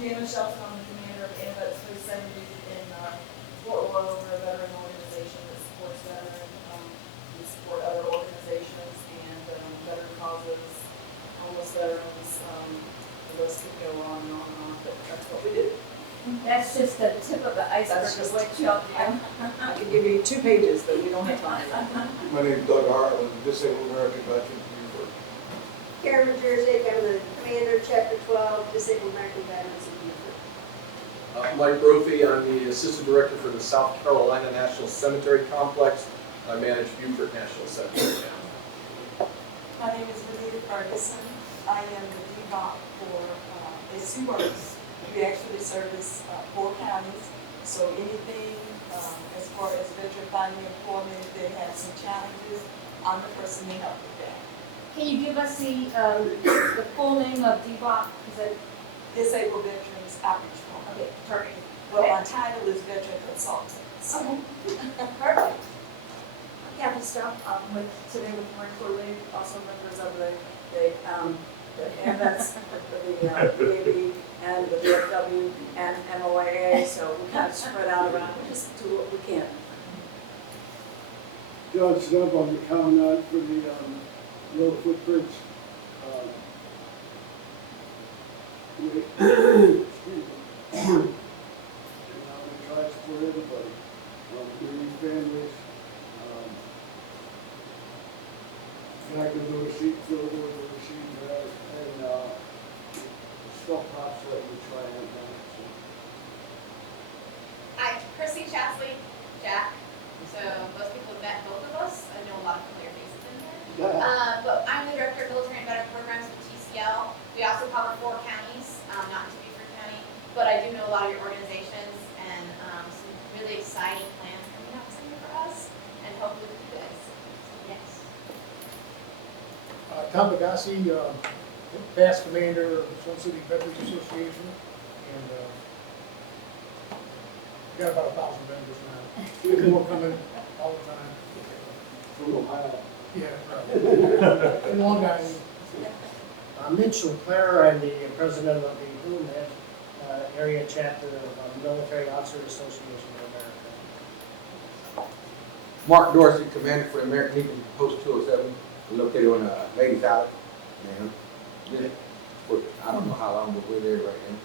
Jana Shelton. I'm the commander of AMVETS 370 in Fort Lauderdale. We're a veteran organization that supports veterans. We support other organizations and veteran causes, homeless veterans. The list could go on and on and on, but that's what we do. That's just the tip of the iceberg of what y'all do. I can give you 2 pages, but we don't have time. My name is Doug Hart. I'm a disabled American veteran from Beaufort. Karen Jersey, I'm the commander, Chapter 12, Disabled American Veterans of Beaufort. Mike Brophy, I'm the assistant director for the South Carolina National Cemetery Complex. I manage Beaufort National Cemetery now. My name is Renita Ferguson. I am the DBOP for SC Works. We actually service 4 counties, so anything as far as veteran finding employment, if they have some challenges, I'm the person to help with that. Can you give us the full name of DBOP? Is it? Disabled Veterans Outreach Program. Okay, perfect. Well, my title is Veteran Consultant. So. Perfect. Captain Stump, I'm with, today with Marine Corps League, also members of the AMVETS, the BAB, and the VFW, and MOAA, so we kind of spread out around, we just do what we can. John Stump, I'm the commandant for the Low Footprints. Excuse me. And I'm going to try to support everybody. Bereaved families. Active overseas, field work overseas, and stuff pops that we try and manage. Hi, Chrissy Chasley, Jack. So most people have met both of us. I know a lot of familiar faces in here. But I'm the director of military and veteran programs with TCL. We also cover 4 counties, not just Beaufort County, but I do know a lot of your organizations and some really exciting plans coming up soon for us, and hopefully with you guys. So, yes. Tom Bagassi, past commander of the Sun City Veterans Association, and got about 1,000 members now. More coming all the time. From Ohio. Yeah, right. Long Island. I'm Mitch LeClaire. I'm the president of the Hillhead area chapter of the Military Officer Association of America. Mark Dorsey, commander for American Legion Post 207, located on Ladies Island. I don't know how long, but we're there right now.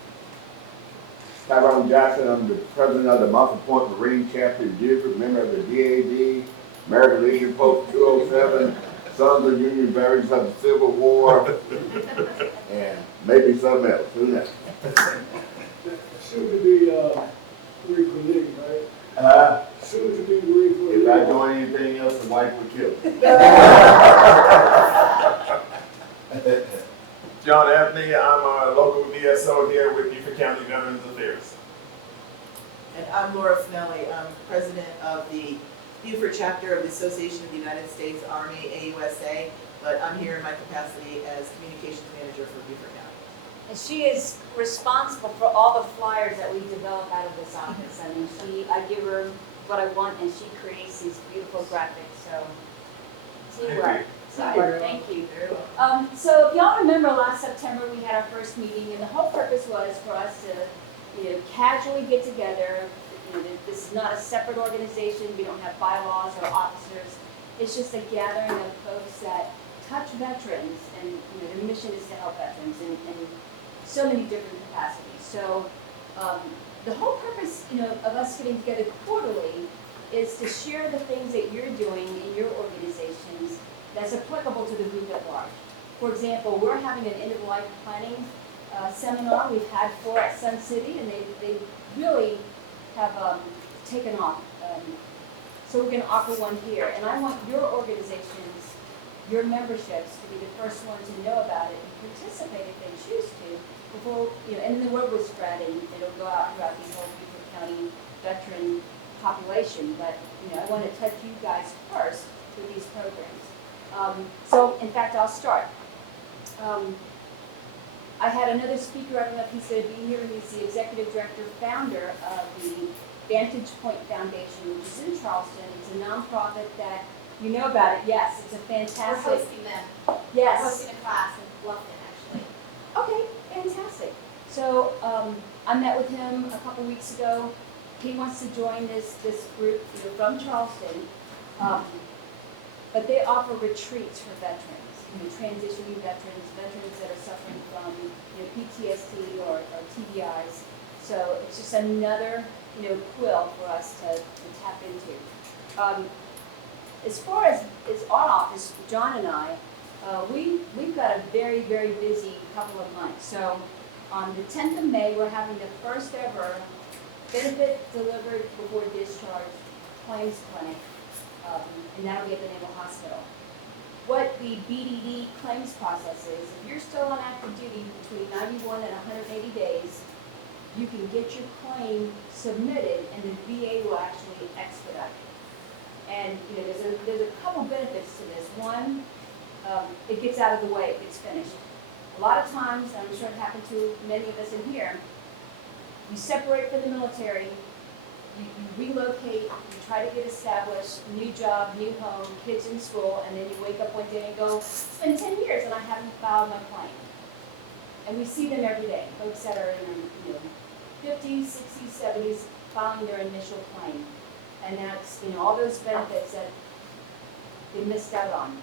Tyrone Johnson, I'm the president of the Mountain Point Marine Chapter in Beaufort, member of the DAV, American Legion Post 207, Sons of Union Veterans of the Civil War, and maybe something else. Who knows? Soon to be Marine Corps League, right? Soon to be Marine Corps League. If I join anything else, the wife would kill me. John Anthony, I'm a local VSO here with Beaufort County Veterans Affairs. And I'm Laura Finelli. I'm president of the Beaufort chapter of the Association of the United States Army, AUSA, but I'm here in my capacity as communications manager for Beaufort County. And she is responsible for all the flyers that we develop out of this office. I mean, I give her what I want, and she creates these beautiful graphics. So, teamwork. Thank you. So if y'all remember last September we had our first meeting, and the whole purpose was for us to, casually get together. This is not a separate organization. We don't have bylaws or officers. It's just a gathering of folks that touch veterans, and their mission is to help veterans in so many different capacities. So the whole purpose, of us getting together quarterly is to share the things that you're doing in your organizations that's applicable to the group at large. For example, we're having an end-of-life planning seminar. We've had 4 at Sun City, and they really have taken off. So we're going to offer one here. And I want your organizations, your memberships, to be the first one to know about it and participate if they choose to. Before, and the word will spread, and it'll go out throughout the whole Beaufort County veteran population. But I want to touch you guys first with these programs. So, in fact, I'll start. I had another speaker, I don't know if he's going to be here. He's the executive director, founder of the Vantage Point Foundation, which is in Charleston. It's a nonprofit that you know about it. Yes, it's a fantastic. We're hosting them. Yes. We're hosting a class in Bluffton, actually. Okay, fantastic. So, I met with him a couple weeks ago. He wants to join this group, from Charleston. But they offer retreats for veterans, transitioning veterans, veterans that are suffering from, PTSD or TBIs. So it's just another, quill for us to tap into. As far as our office, John and I, we've got a very, very busy couple of months. So on the 10th of May, we're having the first ever benefit delivered before discharge claims clinic, and that'll be at the Naval Hospital. What the BDD claims process is, if you're still on active duty between 91 and 180 days, you can get your claim submitted and the VA will actually expedite it. And there's a couple benefits to this. One, it gets out of the way, it gets finished. A lot of times, and I'm sure it happened to many of us in here, you separate from the military, you relocate, you try to get established, new job, new home, kids in school, and then you wake up one day and go, it's been 10 years and I haven't filed my claim. And we see them every day, folks that are in their 50s, 60s, 70s, filing their initial claim. And that's, all those benefits that they missed out on.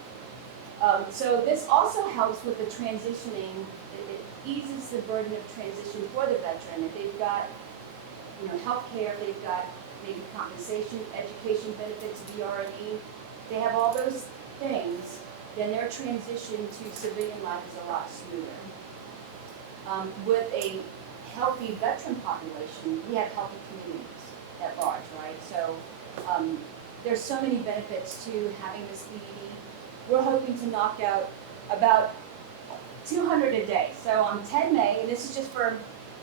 So this also helps with the transitioning. It eases the burden of transition for the veteran. If they've got, health care, they've got maybe compensation, education benefits, VRE, they have all those things, then their transition to civilian life is a lot smoother. With a healthy veteran population, we have healthy communities at large, right? So there's so many benefits to having this BDD. We're hoping to knock out about 200 a day. So on 10 May, and this is just for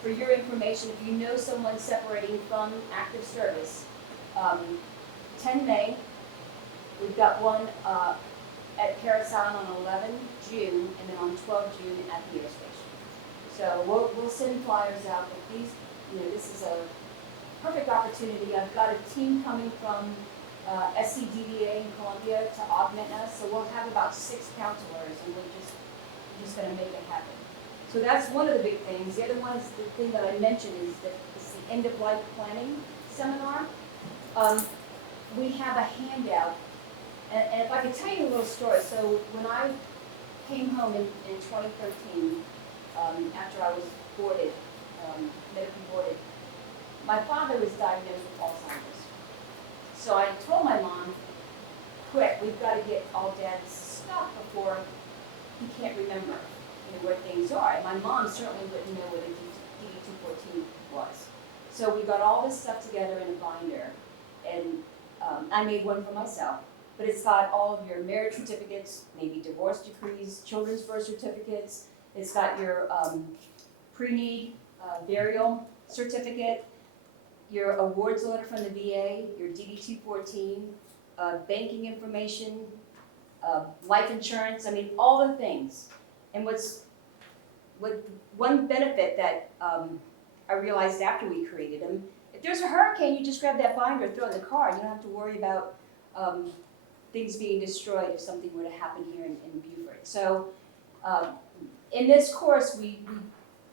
your information, if you know someone separating from active service, 10 May, we've got one at Parris Island on 11 June, and then on 12 June at the air station. So we'll send flyers out, but these, this is a perfect opportunity. I've got a team coming from SCDVA in Columbia to augment us, so we'll have about 6 counselors, and we're just going to make it happen. So that's one of the big things. The other one is the thing that I mentioned is the end-of-life planning seminar. We have a handout, and if I could tell you a little story. So when I came home in 2013, after I was boarded, medically boarded, my father was diagnosed with Alzheimer's. So I told my mom, quick, we've got to get all Dad's stuff before he can't remember where things are. And my mom certainly wouldn't know what a DD-214 was. So we got all this stuff together in a binder, and I made one for myself. But it's got all of your marriage certificates, maybe divorce decrees, children's birth certificates. It's got your pre-need burial certificate, your awards letter from the VA, your DD-214, banking information, life insurance, all the things. And one benefit that I realized after we created them, if there's a hurricane, you just grab that binder, throw it in the car. You don't have to worry about things being destroyed if something were to happen here in Beaufort. So in this course, we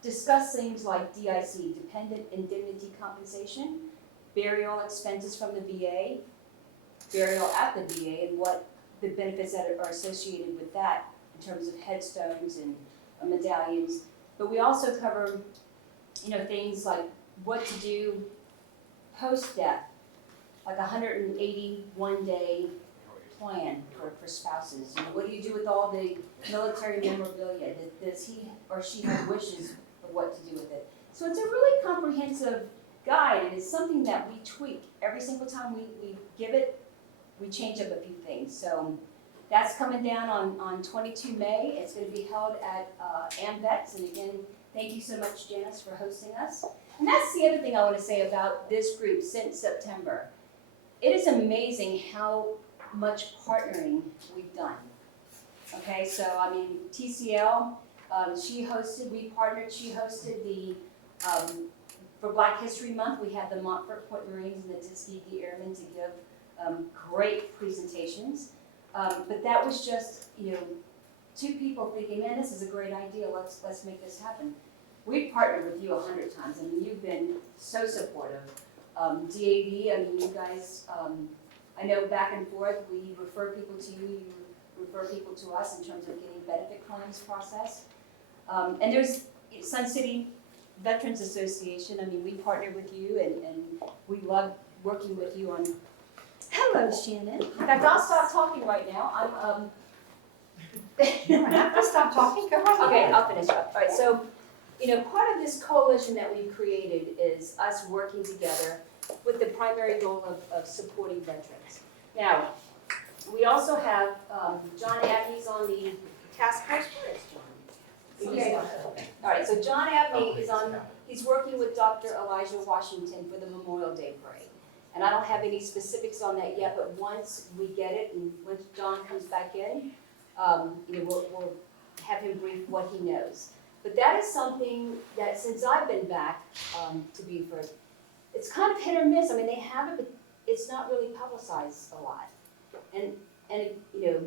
discuss things like DIC, Dependent Indemnity Compensation, burial expenses from the VA, burial at the VA, and what the benefits that are associated with that in terms of headstones and medallions. But we also cover, things like what to do post-death, like a 181-day plan for spouses. What do you do with all the military memorabilia? Does he or she have wishes of what to do with it? So it's a really comprehensive guide, and it's something that we tweak every single time we give it. We change up a few things. So that's coming down on 22 May. It's going to be held at AMVETS. And again, thank you so much, Janice, for hosting us. And that's the other thing I want to say about this group since September. It is amazing how much partnering we've done. Okay, so TCL, she hosted the, for Black History Month, we had the Montfort Point Marines and the Tuskegee Airmen to give great presentations. But that was just, 2 people thinking, man, this is a great idea, let's make this happen. we've partnered with you 100 times. I mean, you've been so supportive. DAV, I mean, you guys, I know back and forth, we refer people to you, you refer people to us in terms of getting benefit claims processed. And there's Sun City Veterans Association, I mean, we partner with you and we love working with you on, hello Shannon. In fact, I'll stop talking right now. You don't have to stop talking, go on. Okay, I'll finish up. All right, so, you know, part of this coalition that we've created is us working together with the primary goal of supporting veterans. Now, we also have John Abney's on the task force. Where is John? Okay. All right, so John Abney is on, he's working with Dr. Elijah Washington for the Memorial Day Parade. And I don't have any specifics on that yet, but once we get it and once John comes back in, you know, we'll have him brief what he knows. But that is something that since I've been back to Beaufort, it's kind of hit or miss. I mean, they have it, but it's not really publicized a lot. And you know,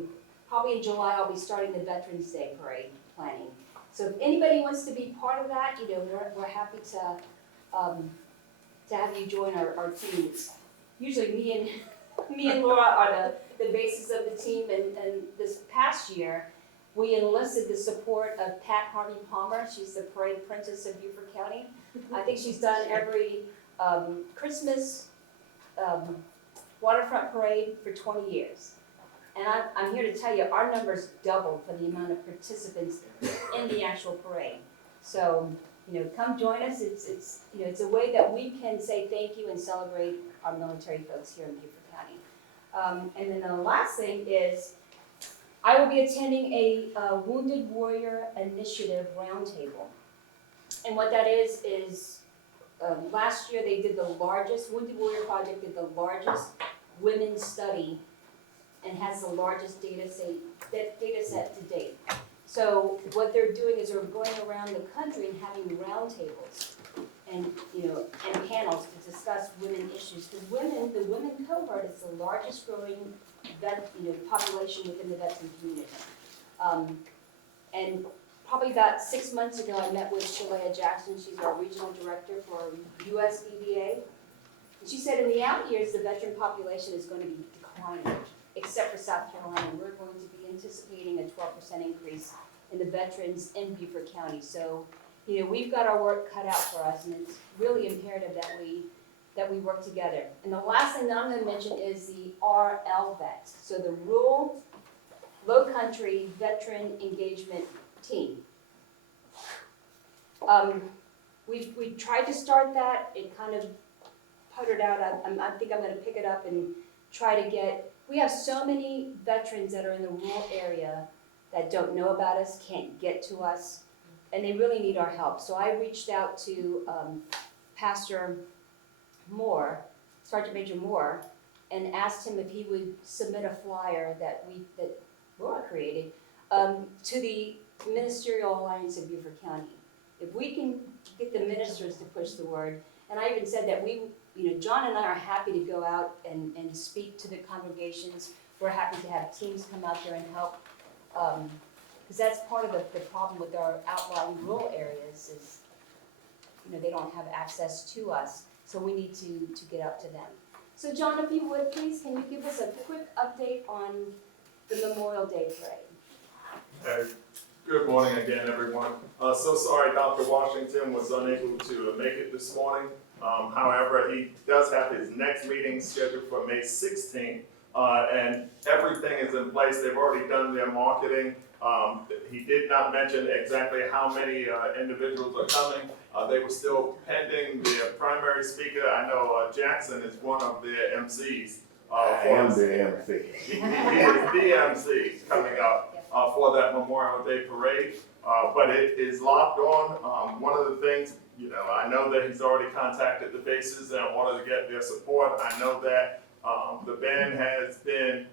probably in July I'll be starting the Veterans Day Parade planning. So if anybody wants to be part of that, you know, we're happy to have you join our team. It's usually me and Laura are the basis of the team, and this past year, we enlisted the support of Pat Harvey Palmer. She's the parade princess of Beaufort County. I think she's done every Christmas waterfront parade for 20 years. And I'm here to tell you, our numbers doubled for the amount of participants in the actual parade. So, you know, come join us. It's you know, it's a way that we can say thank you and celebrate our military folks here in Beaufort County. And then the last thing is, I will be attending a Wounded Warrior Initiative roundtable. And what that is last year they did the largest, Wounded Warrior Project did the largest women's study and has the largest data set to date. So what they're doing is they're going around the country and having roundtables and, you know, and panels to discuss women issues. The women cohort is the largest growing population within the veteran community. And probably about 6 months ago, I met with Shalea Jackson. She's our regional director for US VBA. And she said in the out years, the veteran population is going to be declining, except for South Carolina. We're going to be anticipating a 12% increase in the veterans in Beaufort County. So, you know, we've got our work cut out for us, and it's really imperative that we work together. And the last thing that I'm going to mention is the RLVET, so the Rural Low Country Veteran Engagement Team. We tried to start that. It kind of puttered out. I think I'm going to pick it up and try to get. We have so many veterans that are in the rural area that don't know about us, can't get to us, and they really need our help. So I reached out to Pastor Moore, Sergeant Major Moore, and asked him if he would submit a flyer that Laura created to the Ministerial Alliance of Beaufort County. If we can get the ministers to push the word, and I even said that John and I are happy to go out and speak to the congregations. We're happy to have teams come out there and help, because that's part of the problem with our outlying rural areas is, you know, they don't have access to us, so we need to get out to them. So John, if you would, please, can you give us a quick update on the Memorial Day Parade? Good morning again, everyone. So sorry Dr. Washington was unable to make it this morning. However, he does have his next meeting scheduled for May 16th, and everything is in place. They've already done their marketing. He did not mention exactly how many individuals are coming. They were still pending their primary speaker. I know Jackson is one of their MCs. I am the MC. He is the MC coming up for that Memorial Day Parade. But it is locked on. One of the things, you know, I know that he's already contacted the bases and wanted to get their support. I know that the band has been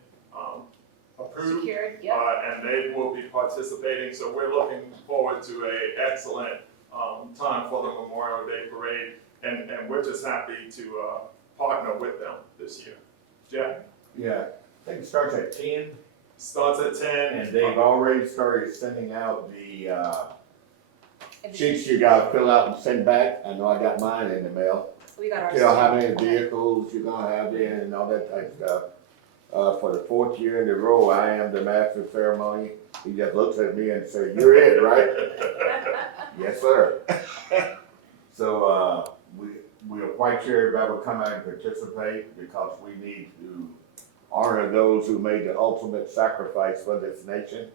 approved, Secured, yep. And they will be participating. So we're looking forward to an excellent time for the Memorial Day Parade, and we're just happy to partner with them this year. Jack? Yeah, I think it starts at 10. Starts at 10. And they've already started sending out the sheets you gotta fill out and send back. I know I got mine in the mail. We got ours. Tell how many vehicles you're gonna have in and all that type of stuff. For the 4th year in a row, I am the master of ceremony. He just looks at me and says, "You're it, right?" Yes, sir. So, we are quite sure everybody will come out and participate because we need to honor those who made the ultimate sacrifice for this nation.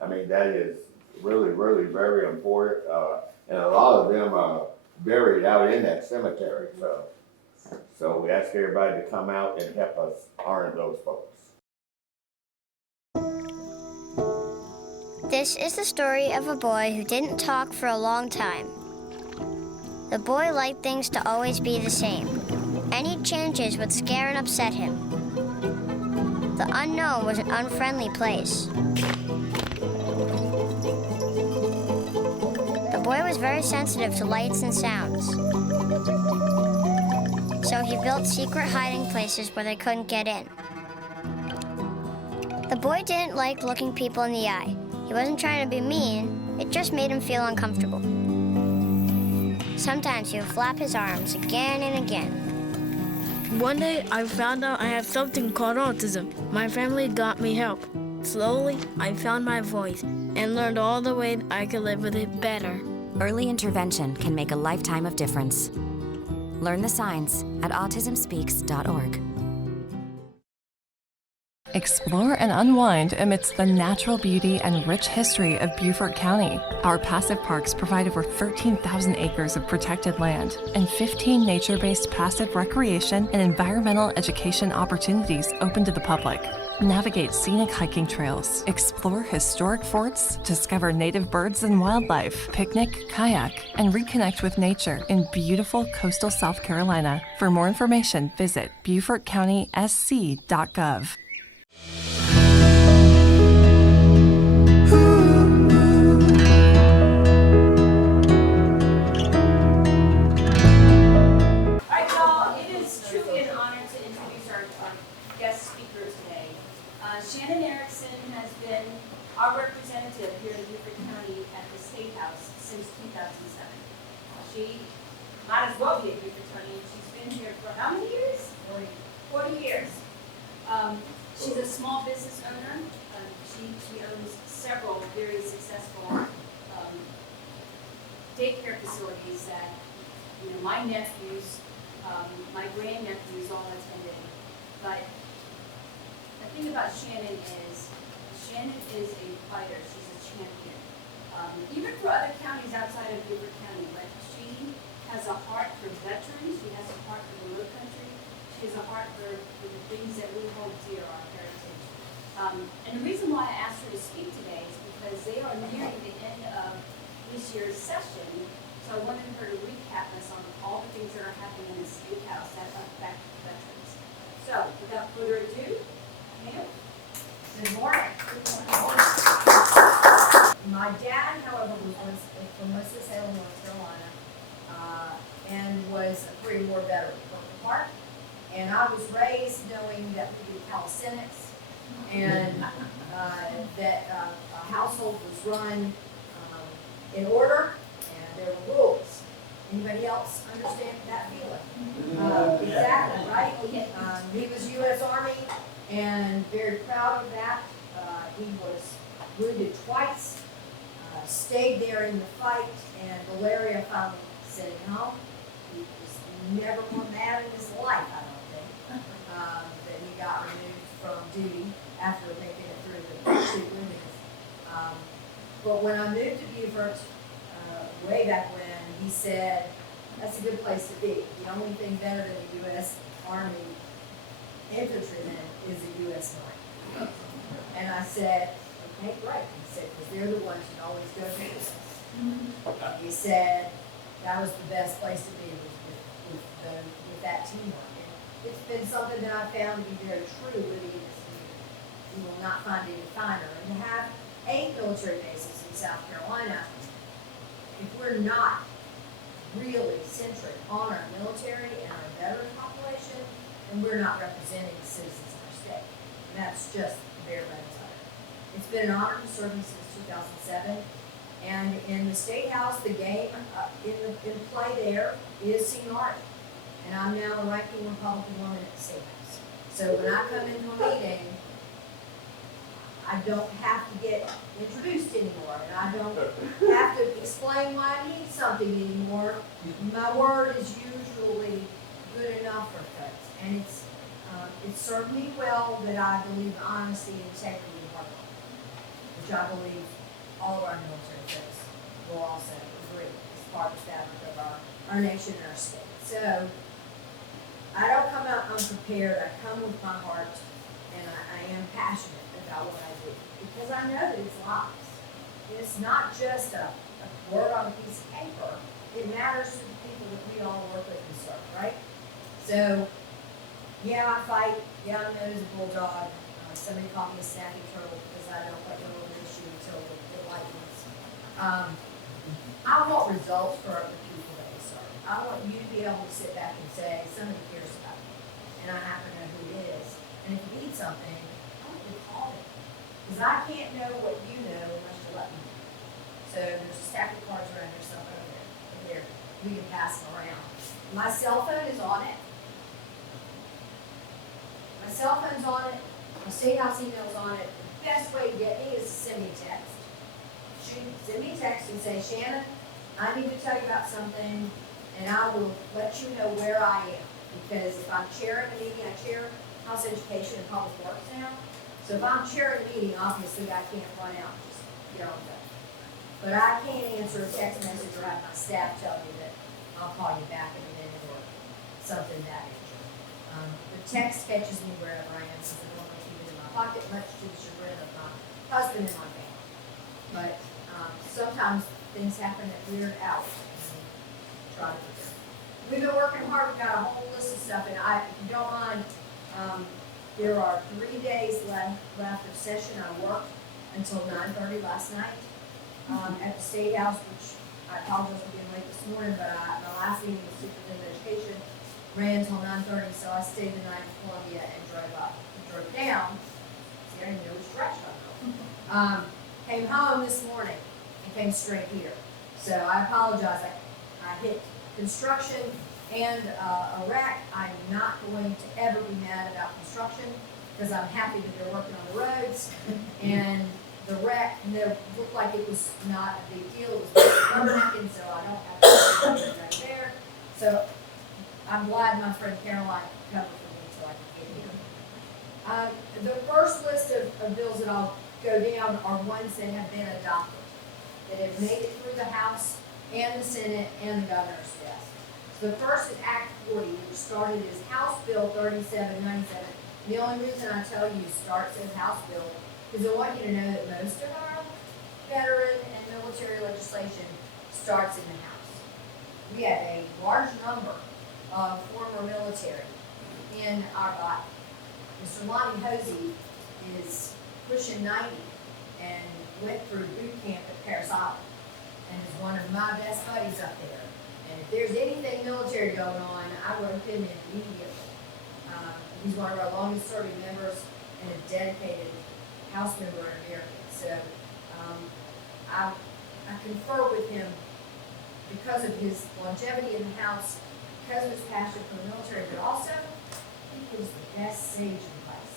I mean, that is really, really very important. And a lot of them are buried out in that cemetery, so we ask everybody to come out and help us honor those folks. This is the story of a boy who didn't talk for a long time. The boy liked things to always be the same. Any changes would scare and upset him. The unknown was an unfriendly place. The boy was very sensitive to lights and sounds. So he built secret hiding places where they couldn't get in. The boy didn't like looking people in the eye. He wasn't trying to be mean, it just made him feel uncomfortable. Sometimes he would flap his arms again and again. One day, I found out I have something called autism. My family got me help. Slowly, I found my voice and learned all the ways I could live with it better. Early intervention can make a lifetime of difference. Learn the signs at autismspeaks.org. Explore and unwind amidst the natural beauty and rich history of Beaufort County. Our passive parks provide over 13,000 acres of protected land and 15 nature-based passive recreation and environmental education opportunities open to the public. Navigate scenic hiking trails, explore historic forts, discover native birds and wildlife, picnic, kayak, and reconnect with nature in beautiful coastal South Carolina. For more information, visit BeaufortCountySC.gov. Alright, y'all, it is truly an honor to introduce our guest speaker today. Shannon Erickson has been our representative here in Beaufort County at the State House since 2007. She might as well be at Beaufort County, and she's been here for how many years? 40 years. She's a small business owner. She owns several very successful daycare facilities that, you know, my nephews, my grandnephews all attended. But the thing about Shannon is a fighter. She's a champion. Even for other counties outside of Beaufort County, but she has a heart for veterans. She has a heart for the low country. She has a heart for the things that we hold dear, our heritage. And the reason why I asked her to speak today is because they are nearing the end of this year's session. So I wanted her to recap us on all the things that are happening in the State House that affect veterans. So without further ado, Ma'am. Good morning. My dad, however, was from Winston-Salem, North Carolina, and was a Korean War veteran from the park. And I was raised knowing that we did calisthenics and that a household was run in order and there were rules. Anybody else understand that feeling? Exactly, right? He was U.S. Army and very proud of that. He was wounded twice, stayed there in the fight, and malaria finally sent him home. He was never more mad in his life, I don't think, that he got removed from duty after making it through the two woundings. But when I moved to Beaufort, way back when, he said, that's a good place to be. The only thing better than a U.S. Army infantryman is a U.S. Marine. And I said, okay, great. He said, because they're the ones who always go to this. He said, that was the best place to be with that teamwork. And it's been something that I found to be very true living in this community. You will not find any finer. And to have 8 military bases in South Carolina, if we're not really centric on our military and our veteran population, then we're not representing the citizens of our state. And that's just bare bones of it. It's been an honor to serve you since 2007. And in the State House, the game in play there is seniority. And I'm now the ranking Republican woman at the State House. So when I come into a meeting, I don't have to get introduced anymore, and I don't have to explain why I need something anymore. My word is usually good enough for folks, and it's served me well that I believe in honesty and integrity of our work, which I believe all of our military folks will also agree is part of the fabric of our nation and our state. So I don't come out unprepared. I come with my heart, and I am passionate about what I do because I know that it's lives. It's not just a word on a piece of paper. It matters to the people that we all work with and serve, right? So, yeah, I fight. Yeah, I'm known as a bulldog. Somebody called me a snappy turtle because I don't let go of an issue until it lightens. I want results for the people that we serve. I want you to be able to sit back and say, somebody cares about me, and I happen to know who it is. And if you need something, I want you to call me. Because I can't know what you know unless you let me know. So there's a stack of cards around there, somewhere over there. We can pass them around. My cell phone is on it. My cell phone's on it. My State House email's on it. The best way to get me is to send me a text. Send me a text and say, Shannon, I need to tell you about something, and I will let you know where I am. Because if I'm chairing a meeting, I chair House Education and Public Works now. So if I'm chairing a meeting, obviously I can't run out and just get on with it. But I can't answer a text message or have my staff tell me that I'll call you back in a minute or something of that nature. The text catches me wherever I am, since I normally keep it in my pocket, much to the chagrin of my husband and my family. But sometimes things happen at weird hours. Try to do. We've been working hard. We've got a whole list of stuff, and if you don't mind, there are 3 days left of session. I worked until 9:30 last night at the State House, which I apologize for being late this morning, but my last meeting with Superintendent of Education ran until 9:30, so I stayed the night in Columbia and drove up. Drove down. See, I didn't know which direction I'm going. Came home this morning and came straight here. So I apologize. I hit construction and a wreck. I'm not going to ever be mad about construction because I'm happy that they're working on the roads. And the wreck, looked like it was not a big deal. It was just a wreck, and so I don't have to do right there. So I'm glad my friend Caroline covered for me so I can get here. The first list of bills that I'll go down are ones that have been adopted, that have made it through the House and the Senate and the governor's desk. So the first is Act 40, which started as House Bill 3797. The only reason I tell you starts as House Bill is I want you to know that most of our veteran and military legislation starts in the House. We have a large number of former military in our body. Mr. Lonnie Hosey is pushing 90 and went through boot camp at Paris Island and is one of my best buddies up there. And if there's anything military going on, I rope him in immediately. He's one of our longest serving members and a dedicated House member in America. So I confer with him because of his longevity in the House, because of his passion for the military, but also he is the best sage advice.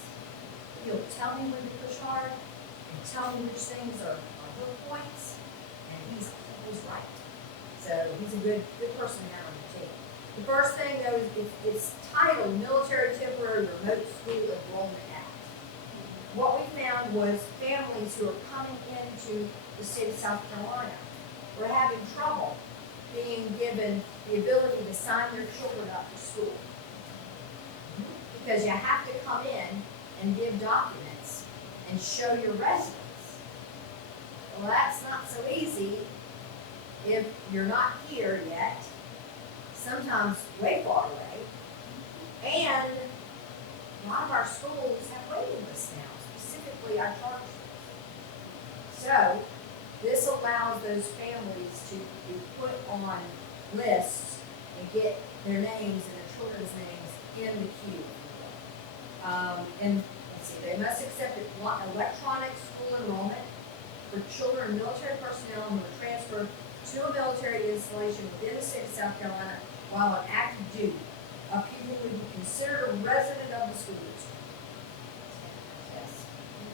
He'll tell me when to push hard and tell me which things are hook points, and he's always right. So he's a good person to have on the team. The first thing, though, it's titled Military Temporary Remote School Enrollment Act. What we found was families who are coming into the state of South Carolina were having trouble being given the ability to sign their children up for school. Because you have to come in and give documents and show your residence. Well, that's not so easy if you're not here yet, sometimes way far away, and a lot of our schools have waiting lists now, specifically our charter schools. So this allows those families to be put on lists and get their names and their children's names in the queue. And let's see, they must accept electronic school enrollment, for children and military personnel who are transferred to a military installation within the state of South Carolina while on active duty. A pupil would be considered a resident of the school district. Yes.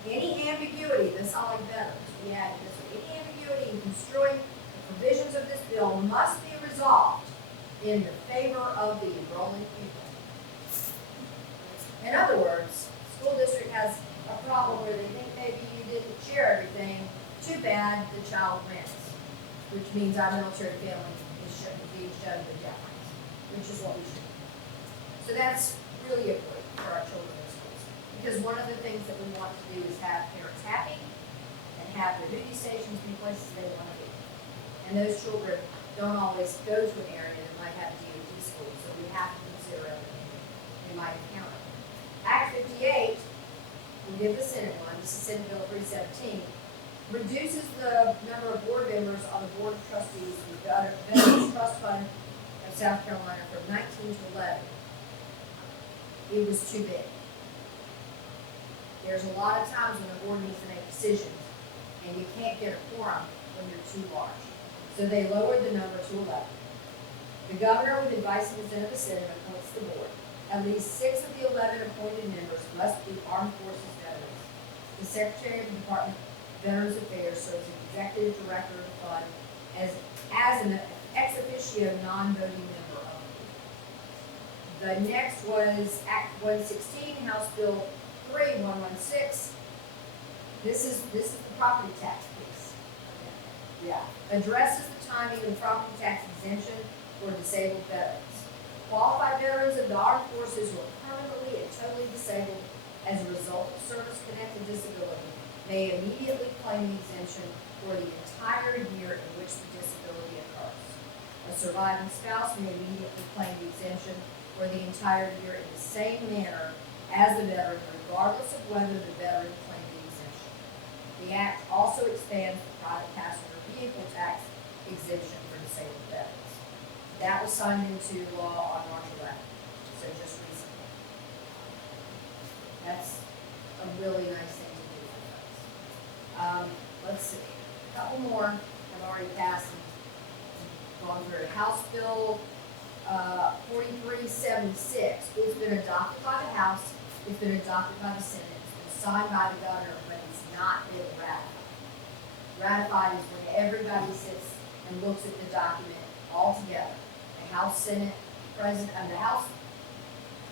Any ambiguity, that's all like veterans, we added this one. Any ambiguity in construing the provisions of this bill must be resolved in the favor of the enrolling pupil. In other words, school district has a problem where they think maybe you didn't share everything. Too bad, the child wins, which means our military family is being shown the deference, which is what we should do. So that's really important for our children in schools, because one of the things that we want to do is have parents happy and have their duty stations be places they want to be. And those children don't always go to an area that might have DOD schools, so we have to consider everything they might encounter. Act 58, we did the Senate one, this is Senate Bill 317, reduces the number of board members on the Board of Trustees of the Veterans Trust Fund of South Carolina from 19 to 11. It was too big. There's a lot of times when the board needs to make decisions, and you can't get a quorum when you're too large. So they lowered the number to 11. The governor, with advice and consent of the Senate, appoints the board. At least 6 of the 11 appointed members must be armed forces veterans. The Secretary of the Department of Veterans Affairs serves as executive director of the fund as an ex officio non-voting member of the board. The next was Act 116, House Bill 3116. This is the property tax piece. Yeah. Addresses the timing of property tax exemption for disabled veterans. Qualified veterans of the armed forces who are permanently and totally disabled as a result of service-connected disability may immediately claim the exemption for the entire year in which the disability occurs. A surviving spouse may immediately claim the exemption for the entire year in the same manner as the veteran, regardless of whether the veteran claimed the exemption. The Act also expands the private passenger vehicle tax exemption for disabled veterans. That was signed into law on March 11th, so just recently. That's a really nice thing to do for folks. Let's see, a couple more have already passed and gone through. House Bill 4376. It's been adopted by the House, it's been adopted by the Senate, it's been signed by the governor, but it's not been ratified. Ratified is when everybody sits and looks at the document all together. The House, Senate, President, and the House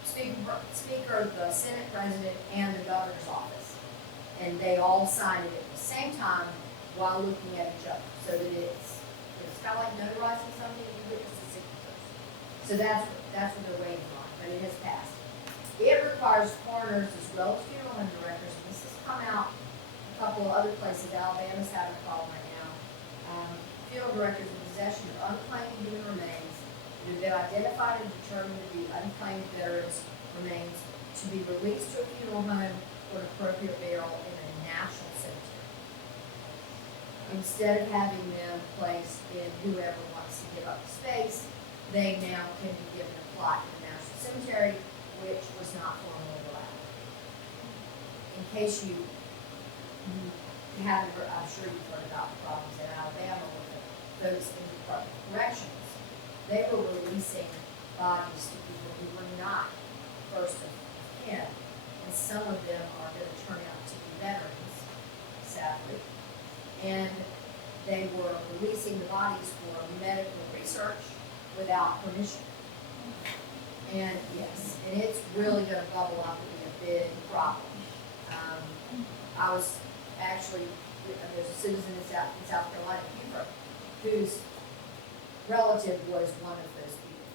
Speaker, the Senate President, and the Governor's office. And they all sign it at the same time while looking at each other, so that it's kind of like notarizing something, you witness the signatures. So that's what they're waiting on, but it has passed. It requires coroners as well as funeral home directors, and this has come out a couple of other places. Alabama's having a problem right now. Funeral directors in possession of unclaimed human remains that have been identified and determined to be unclaimed veterans' remains to be released to a funeral home for an appropriate burial in a national cemetery. Instead of having them placed in whoever wants to give up the space, they now can be given a plot in the national cemetery, which was not formally allowed. In case you haven't, I'm sure you've heard about the problems in Alabama with those in the Department of Corrections. They were releasing bodies to people who were not first of kin, and some of them are going to turn out to be veterans, sadly. And they were releasing the bodies for medical research without permission. And yes, and it's really going to bubble up and be a big problem. I was actually, there's a citizen in South Carolina, Beaufort, whose relative was one of those people.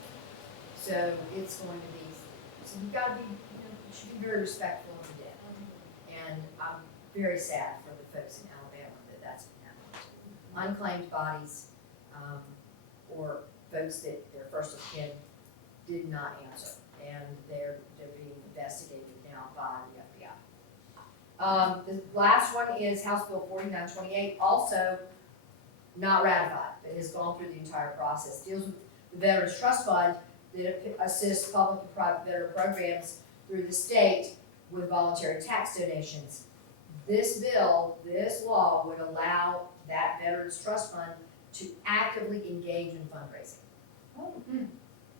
So it's going to be, so you've got to be, you should be very respectful of the dead. And I'm very sad for the folks in Alabama that that's happening. Unclaimed bodies, or folks that their first of kin did not answer, and they're being investigated now by the FBI. The last one is House Bill 4928, also not ratified, but has gone through the entire process. Deals with the Veterans Trust Fund that assists public and private veteran programs through the state with voluntary tax donations. This bill, this law would allow that Veterans Trust Fund to actively engage in fundraising.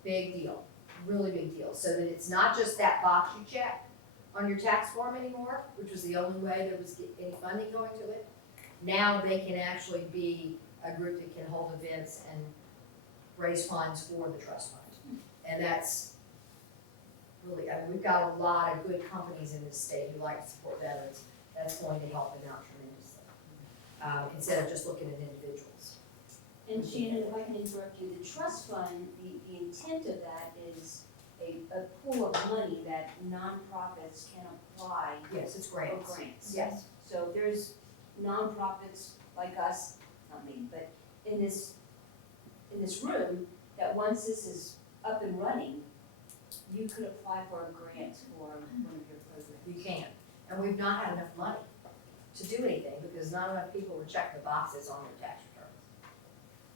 Big deal, really big deal, so that it's not just that box you check on your tax form anymore, which was the only way there was any funding going to it. Now they can actually be a group that can hold events and raise funds for the trust fund. And that's really, I mean, we've got a lot of good companies in this state who like to support veterans. That's going to help them out tremendously, instead of just looking at individuals. And Shannon, if I can interrupt you, the trust fund, the intent of that is a pool of money that nonprofits can apply. Yes, it's grants. For grants. Yes. So there's nonprofits like us, not me, but in this room, that once this is up and running, you could apply for a grant for one of your programs. You can. And we've not had enough money to do anything because not enough people would check the boxes on their tax returns.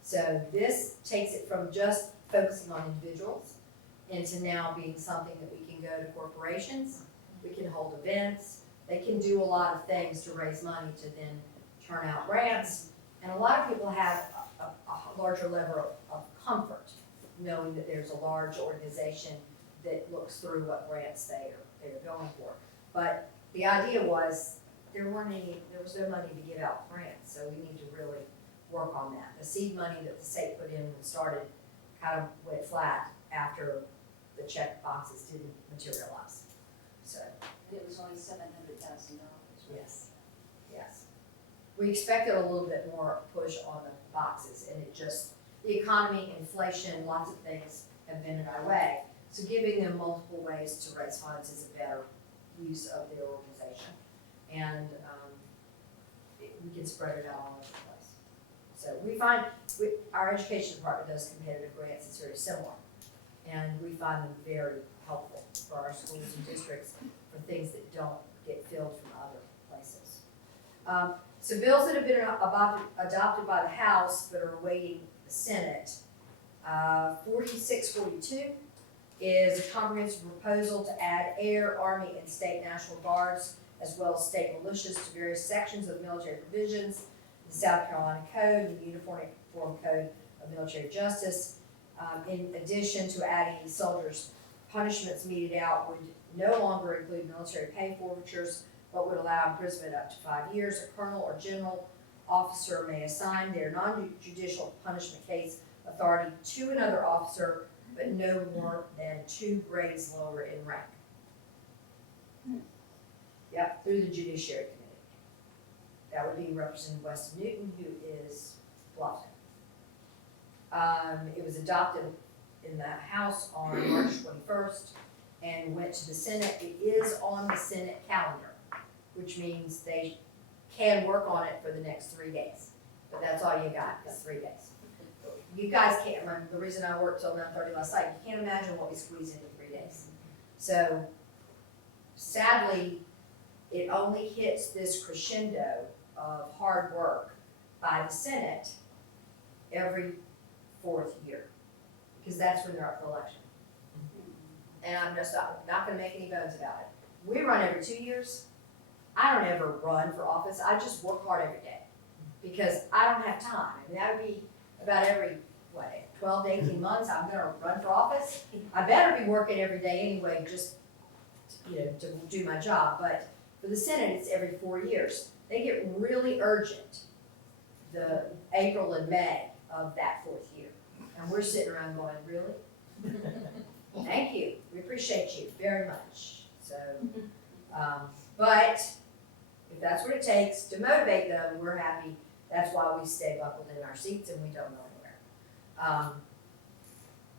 So this takes it from just focusing on individuals into now being something that we can go to corporations, we can hold events, they can do a lot of things to raise money to then turn out grants. And a lot of people have a larger level of comfort knowing that there's a large organization that looks through what grants they're going for. But the idea was there was no money to give out grants, so we need to really work on that. The seed money that the state put in and started kind of went flat after the check boxes didn't materialize. So. And it was only $700,000. Yes, yes. We expected a little bit more push on the boxes, and it just, the economy, inflation, lots of things have been in our way. So giving them multiple ways to raise funds is a better use of their organization. And we can spread it out all over the place. So we find, our education department does competitive grants, it's very similar. And we find them very helpful for our schools and districts for things that don't get filled from other places. So bills that have been adopted by the House but are awaiting the Senate, 4642 is a comprehensive proposal to add Air, Army, and State National Guards, as well as state militias to various sections of military provisions, the South Carolina Code, the Uniform Code of Military Justice. In addition to adding soldiers' punishments meted out would no longer include military pay forfeitures, but would allow imprisonment up to 5 years. A colonel or general officer may assign their non-judicial punishment case authority to another officer, but no more than 2 grades lower in rank. Yep, through the Judiciary Committee. That would be Representative Weston Newton, who is Bluffton. It was adopted in the House on March 21st and went to the Senate. It is on the Senate calendar, which means they can work on it for the next 3 days. But that's all you got, is 3 days. You guys can't, the reason I worked till 9:30 last night, you can't imagine what we squeeze into 3 days. So sadly, it only hits this crescendo of hard work by the Senate every 4th year, because that's when they're up for election. And I'm just not gonna make any bones about it. We run every 2 years. I don't ever run for office, I just work hard every day, because I don't have time. I mean, that would be about every, 12 to 18 months, I'm gonna run for office. I better be working every day anyway, just, to do my job, but for the Senate, it's every 4 years. They get really urgent the April and May of that 4th year. And we're sitting around going, really? Thank you, we appreciate you very much. So, but if that's what it takes to motivate them, we're happy. That's why we stay buckled in our seats and we don't go anywhere.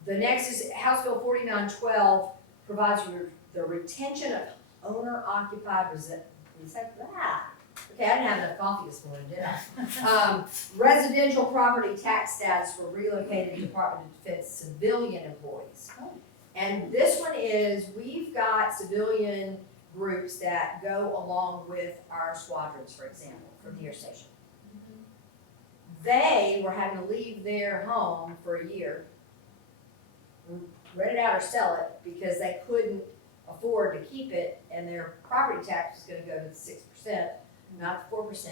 The next is House Bill 4912 provides for the retention of owner-occupied okay, I didn't have enough coffee this morning, did I? Residential property tax status for relocated Department of Defense civilian employees. And this one is, we've got civilian groups that go along with our squadrons, for example, from the air station. They were having to leave their home for a year, rent it out or sell it, because they couldn't afford to keep it, and their property tax was gonna go to 6%. not the 4%,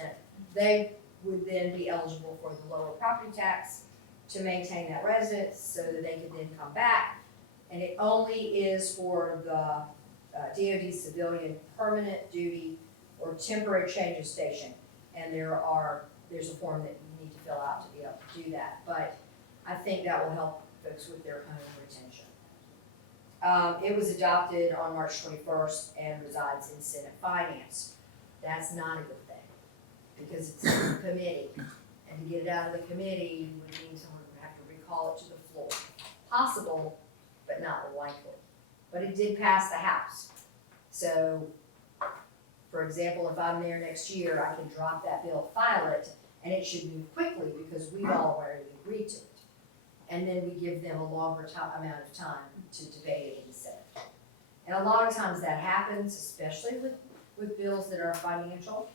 they would then be eligible for the lower property tax to maintain that residence so that they could then come back. And it only is for the DoD civilian permanent duty or temporary change of station. And there's a form that you need to fill out to be able to do that. But I think that will help folks with their home retention. It was adopted on March 21st and resides in Senate Finance. That's not a good thing because it's in the committee. And to get it out of the committee would mean someone would have to recall it to the floor. Possible, but not likely. But it did pass the House. So, for example, if I'm there next year, I can drop that bill, file it, and it should move quickly because we've all already agreed to it. And then we give them a longer amount of time to debate it in the Senate. And a lot of times that happens, especially with bills that are financial.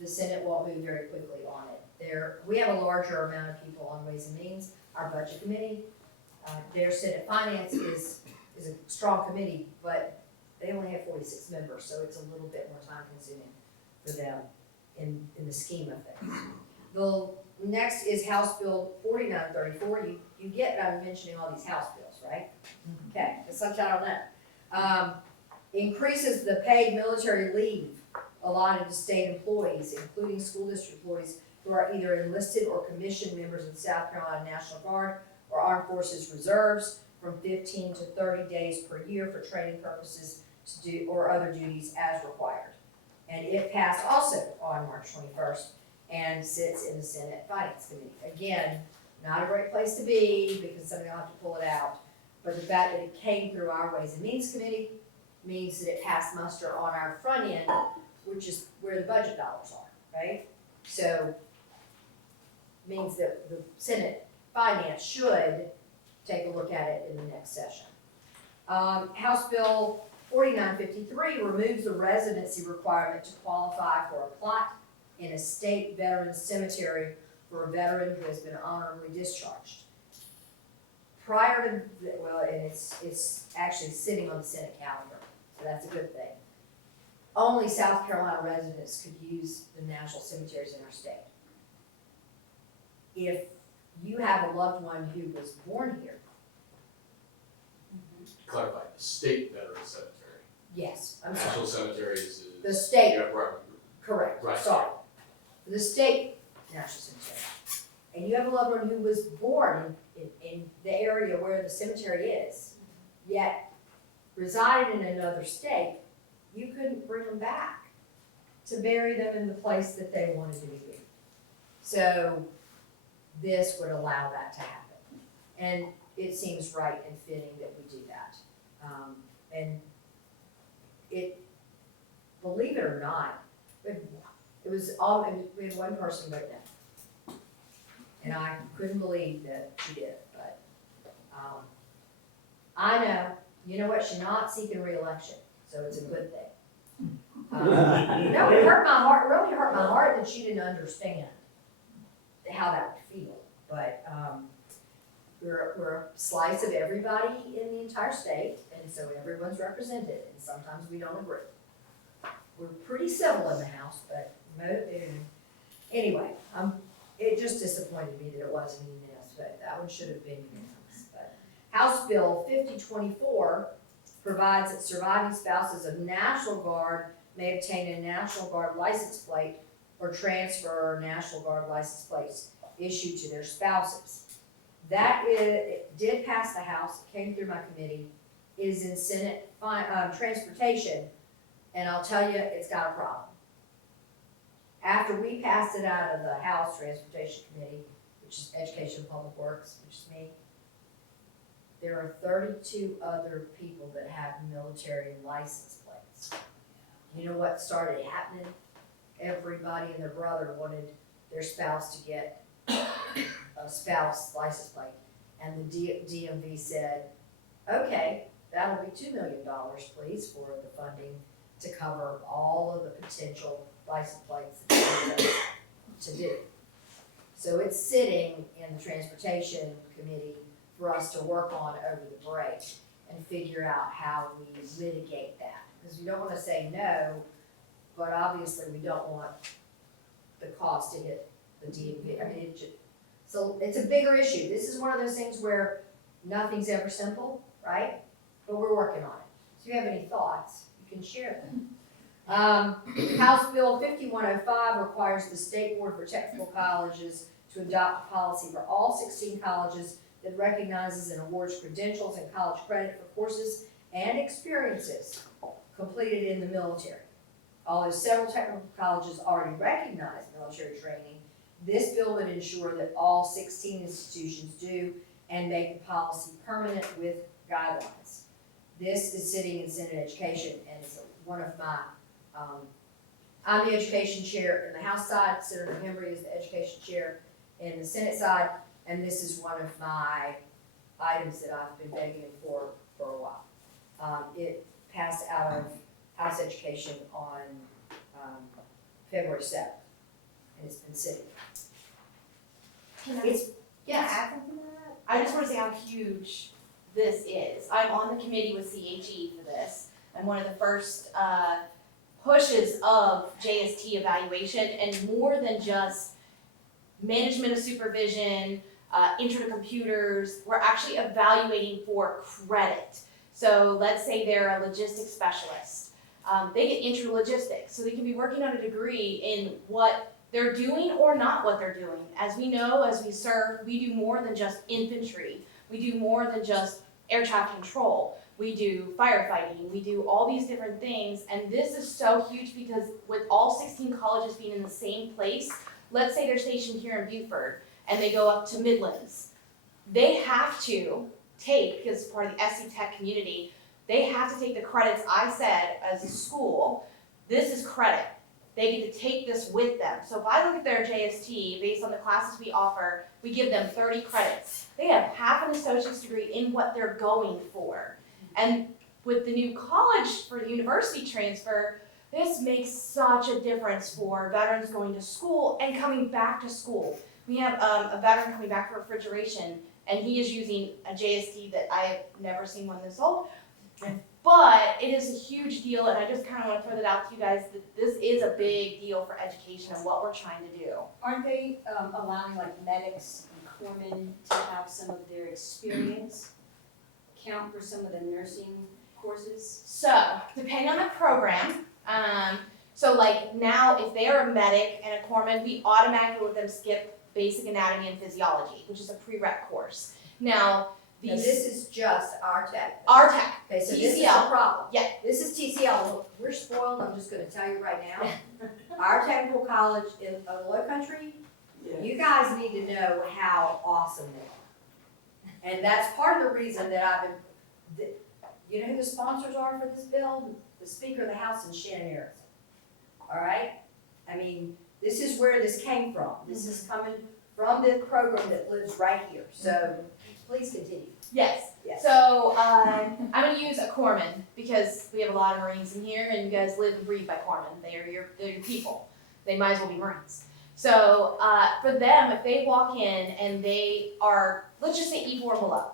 The Senate won't move very quickly on it. We have a larger amount of people on Ways and Means, our budget committee. Their Senate Finance is a strong committee, but they only have 46 members, so it's a little bit more time consuming for them in the scheme of things. The next is House Bill 4934. You get that I'm mentioning all these House bills, right? Okay, it's such I don't know. Increases the paid military leave allotted to state employees, including school district employees who are either enlisted or commissioned members of the South Carolina National Guard or Armed Forces Reserves, from 15 to 30 days per year for training purposes to do or other duties as required. And it passed also on March 21st and sits in the Senate Finance Committee. Again, not a great place to be because somebody will have to pull it out. But the fact that it came through our Ways and Means Committee means that it passed muster on our front end, which is where the budget dollars are, right? So, means that the Senate Finance should take a look at it in the next session. House Bill 4953 removes the residency requirement to qualify for a plot in a state veteran cemetery for a veteran who has been honorably discharged. Prior to, and it's actually sitting on the Senate calendar, so that's a good thing. Only South Carolina residents could use the national cemeteries in our state. If you have a loved one who was born here. Clarify, the state veteran cemetery. Yes, I'm sorry. National cemeteries is. The state. Yeah, right. Correct, Right. sorry. The state national cemetery. And you have a loved one who was born in the area where the cemetery is, yet resided in another state, you couldn't bring them back to bury them in the place that they wanted to be. So this would allow that to happen. And it seems right and fitting that we do that. And it, believe it or not, it was all, we had one person vote no. And I couldn't believe that she did, but I know, you know what, she's not seeking re-election, so it's a good thing. No, it hurt my heart, it really hurt my heart that she didn't understand how that would feel. But we're a slice of everybody in the entire state, and so everyone's represented, and sometimes we don't agree. We're pretty civil in the House, but anyway, it just disappointed me that it wasn't unanimous, but that one should have been unanimous. But House Bill 5024 provides that surviving spouses of National Guard may obtain a National Guard license plate or transfer National Guard license plates issued to their spouses. That it did pass the House, it came through my committee, it is in Senate Transportation, and I'll tell you, it's got a problem. After we passed it out of the House Transportation Committee, which is Education and Public Works, which is me, there are 32 other people that have military license plates. You know what started happening? Everybody and their brother wanted their spouse to get a spouse license plate. And the DMV said, okay, that'll be $2 million, please, for the funding to cover all of the potential license plates that they want to do. So it's sitting in the Transportation Committee for us to work on over the break and figure out how we mitigate that. Because we don't want to say no but obviously we don't want the cost to hit the DMV. I mean, so it's a bigger issue. This is one of those things where nothing's ever simple, right? But we're working on it. So if you have any thoughts, you can share them. House Bill 5105 requires the State Board for Technical Colleges to adopt a policy for all 16 colleges that recognizes and awards credentials and college credit for courses and experiences completed in the military. Although several technical colleges already recognize military training, this bill would ensure that all 16 institutions do and make the policy permanent with guidelines. This is sitting in Senate Education, and it's one of my, I'm the education chair in the House side, Senator Hembry is the education chair in the Senate side, and this is one of my items that I've been begging for a while. It passed out of House Education on February 7th, and it's been sitting. Can I Yes. add something to that? I just want to say how huge this is. I'm on the committee with CHE for this. I'm one of the first pushes of JST evaluation, and more than just management of supervision, intro to computers, we're actually evaluating for credit. So let's say they're a logistics specialist. They get intro logistics, so they can be working on a degree in what they're doing or not what they're doing. As we know, as we serve, we do more than just infantry. We do more than just air traffic control. We do firefighting. We do all these different things. And this is so huge because with all 16 colleges being in the same place, let's say they're stationed here in Beaufort and they go up to Midlands. They have to take, because part of the SC Tech community, they have to take the credits I said as a school. This is credit. They get to take this with them. So if I look at their JST, based on the classes we offer, we give them 30 credits. They have half an associate's degree in what they're going for. And with the new college for university transfer, this makes such a difference for veterans going to school and coming back to school. We have a veteran coming back for refrigeration, and he is using a JST that I have never seen one this old. But it is a huge deal, and I just kind of want to throw that out to you guys, that this is a big deal for education and what we're trying to do. Aren't they allowing like medics and corpsmen to have some of their experience count for some of the nursing courses? So, depending on the program, so like now if they are a medic and a corpsman, we automatically let them skip basic anatomy and physiology, which is a prereq course. Now this is just our tech. Our tech. Okay, so TCL. this is the problem. Yeah. This is TCL. Look, we're spoiled, I'm just gonna tell you right now. Our technical college in the Low Country, you guys need to know how awesome they are. And that's part of the reason that I've been, you know who the sponsors are for this bill? The Speaker of the House and Shannon Harrison. All right? I mean, this is where this came from. This is coming from the program that lives right here. So please continue. Yes. Yes. So I'm going to use a corpsman because we have a lot of Marines in here, and you guys live and breathe by corpsmen. They're your people. They might as well be Marines. So for them, if they walk in and they are, let's just say E4 and below.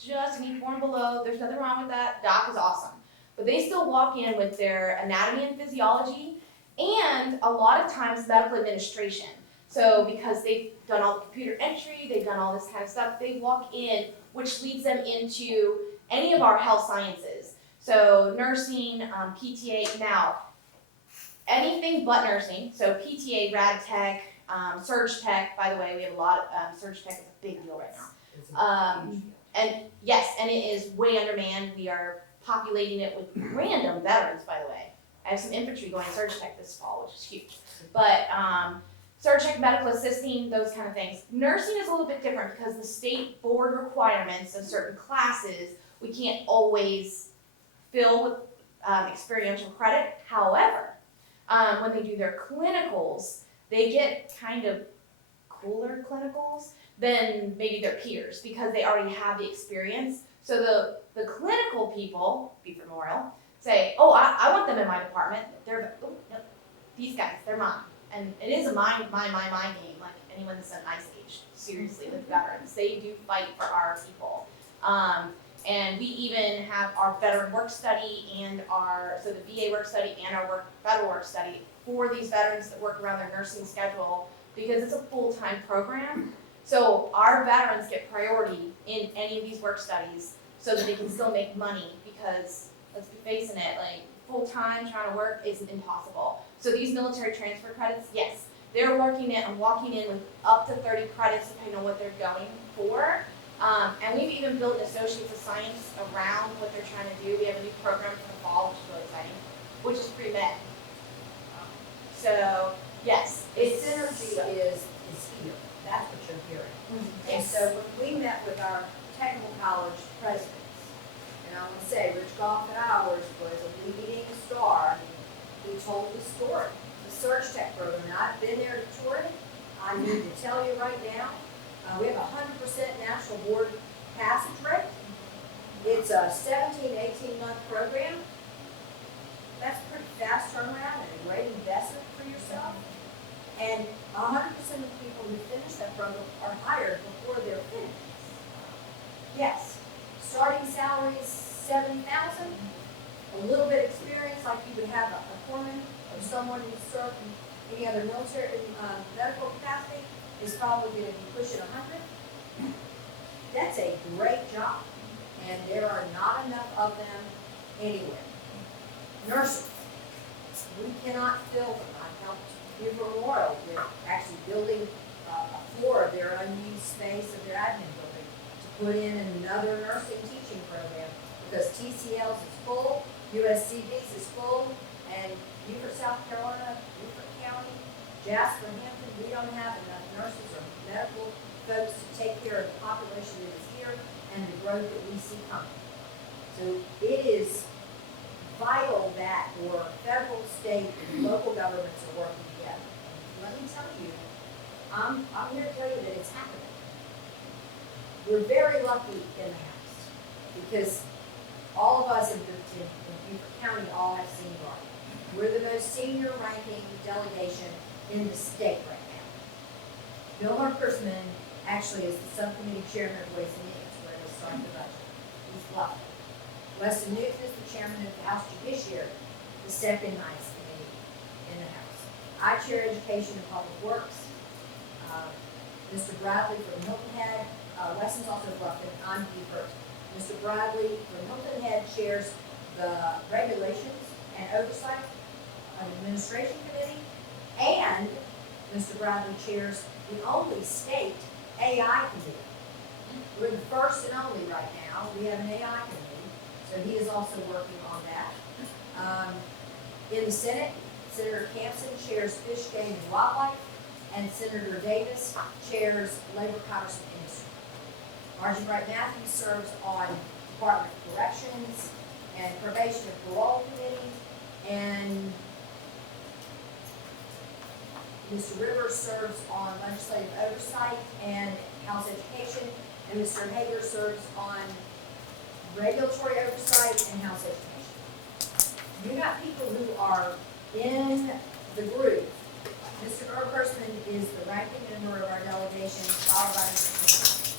Just an E4 and below. There's nothing wrong with that. Doc is awesome. But they still walk in with their anatomy and physiology, and a lot of times medical administration. So because they've done all the computer entry, they've done all this kind of stuff, they walk in, which leads them into any of our health sciences. So nursing, PTA, now, anything but nursing, so PTA, rad tech, surge tech, by the way, we have a lot of, surge tech is a big deal right now. And yes, and it is way undermanned. We are populating it with random veterans, by the way. I have some infantry going surge tech this fall, which is huge. But surge tech, medical assisting, those kind of things. Nursing is a little bit different because the state board requirements of certain classes, we can't always fill with experiential credit. However, when they do their clinicals, they get kind of cooler clinicals than maybe their peers because they already have the experience. So the clinical people, Beaufort Memorial, say, oh, I want them in my department. They're, oh, no, these guys, they're mine. And it is a mind game, like anyone that's an Ice Age, seriously, with veterans. They do fight for our people. And we even have our veteran work study and so the VA work study and our federal work study for these veterans that work around their nursing schedule, because it's a full-time program. So our veterans get priority in any of these work studies so that they can still make money, because let's be facing it, like full-time trying to work is impossible. So these military transfer credits, yes, they're working in and walking in with up to 30 credits depending on what they're going for. And we've even built an Associates of Science around what they're trying to do. We have a new program for the fall, which is really exciting, which is pre-med. So, yes. The synergy is here, that's what you're hearing. And Yes. so when we met with our technical college presidents, and I want to say, Rich Goff at ours was a leading star. He told the story, the Search Tech program, and I've been there to tour it. I need to tell you right now, we have a 100% national board passage rate. It's a 17, 18-month program. That's a pretty fast turnaround and a great investment for yourself. And 100% of the people who finish that program are hired before they're finished. Yes, starting salary is $70,000. A little bit of experience, like you would have a corpsman or someone who's served in any other military medical capacity, is probably going to be pushing 100. That's a great job, and there are not enough of them anywhere. Nurses, we cannot fill them. I helped Beaufort Memorial with actually building a floor of their unused space of their admin building to put in another nursing teaching program, because TCL's is full, USCB's is full, and Beaufort, South Carolina, Beaufort County, Jasper, Hampton, we don't have enough nurses or medical folks to take care of the population that is here and the growth that we see coming. So it is vital that your federal, state, and local governments are working together. And let me tell you, I'm here to tell you that it's happening. We're very lucky in the House, because all of us in Beaufort County all have seniority. We're the most senior ranking delegation in the state right now. Bill Harkersman actually is the subcommittee chairman of Ways and Means, where they start the budget. He's lovely. Weston Newton is the chairman of the House Judiciary, the second highest committee in the House. I chair Education and Public Works. Mr. Bradley from Hilton Head, Weston's also Bluffton, I'm Beaufort. Mr. Bradley from Hilton Head chairs the Regulations and Oversight Administration Committee, and Mr. Bradley chairs the only state AI committee. We're the first and only right now. We have an AI committee, so he is also working on that. In the Senate, Senator Campson chairs Fish, Game, and Wildlife, and Senator Davis chairs Labor, Commerce, and Industry. Margie Bright Matthews serves on Department of Corrections and Probation and Parole Committee, and Mr. Rivers serves on Legislative Oversight and House Education, and Mr. Hager serves on Regulatory Oversight and House Education. You got people who are in the group. Mr. Harkersman is the ranking member of our delegation, followed by Mr. Cooper.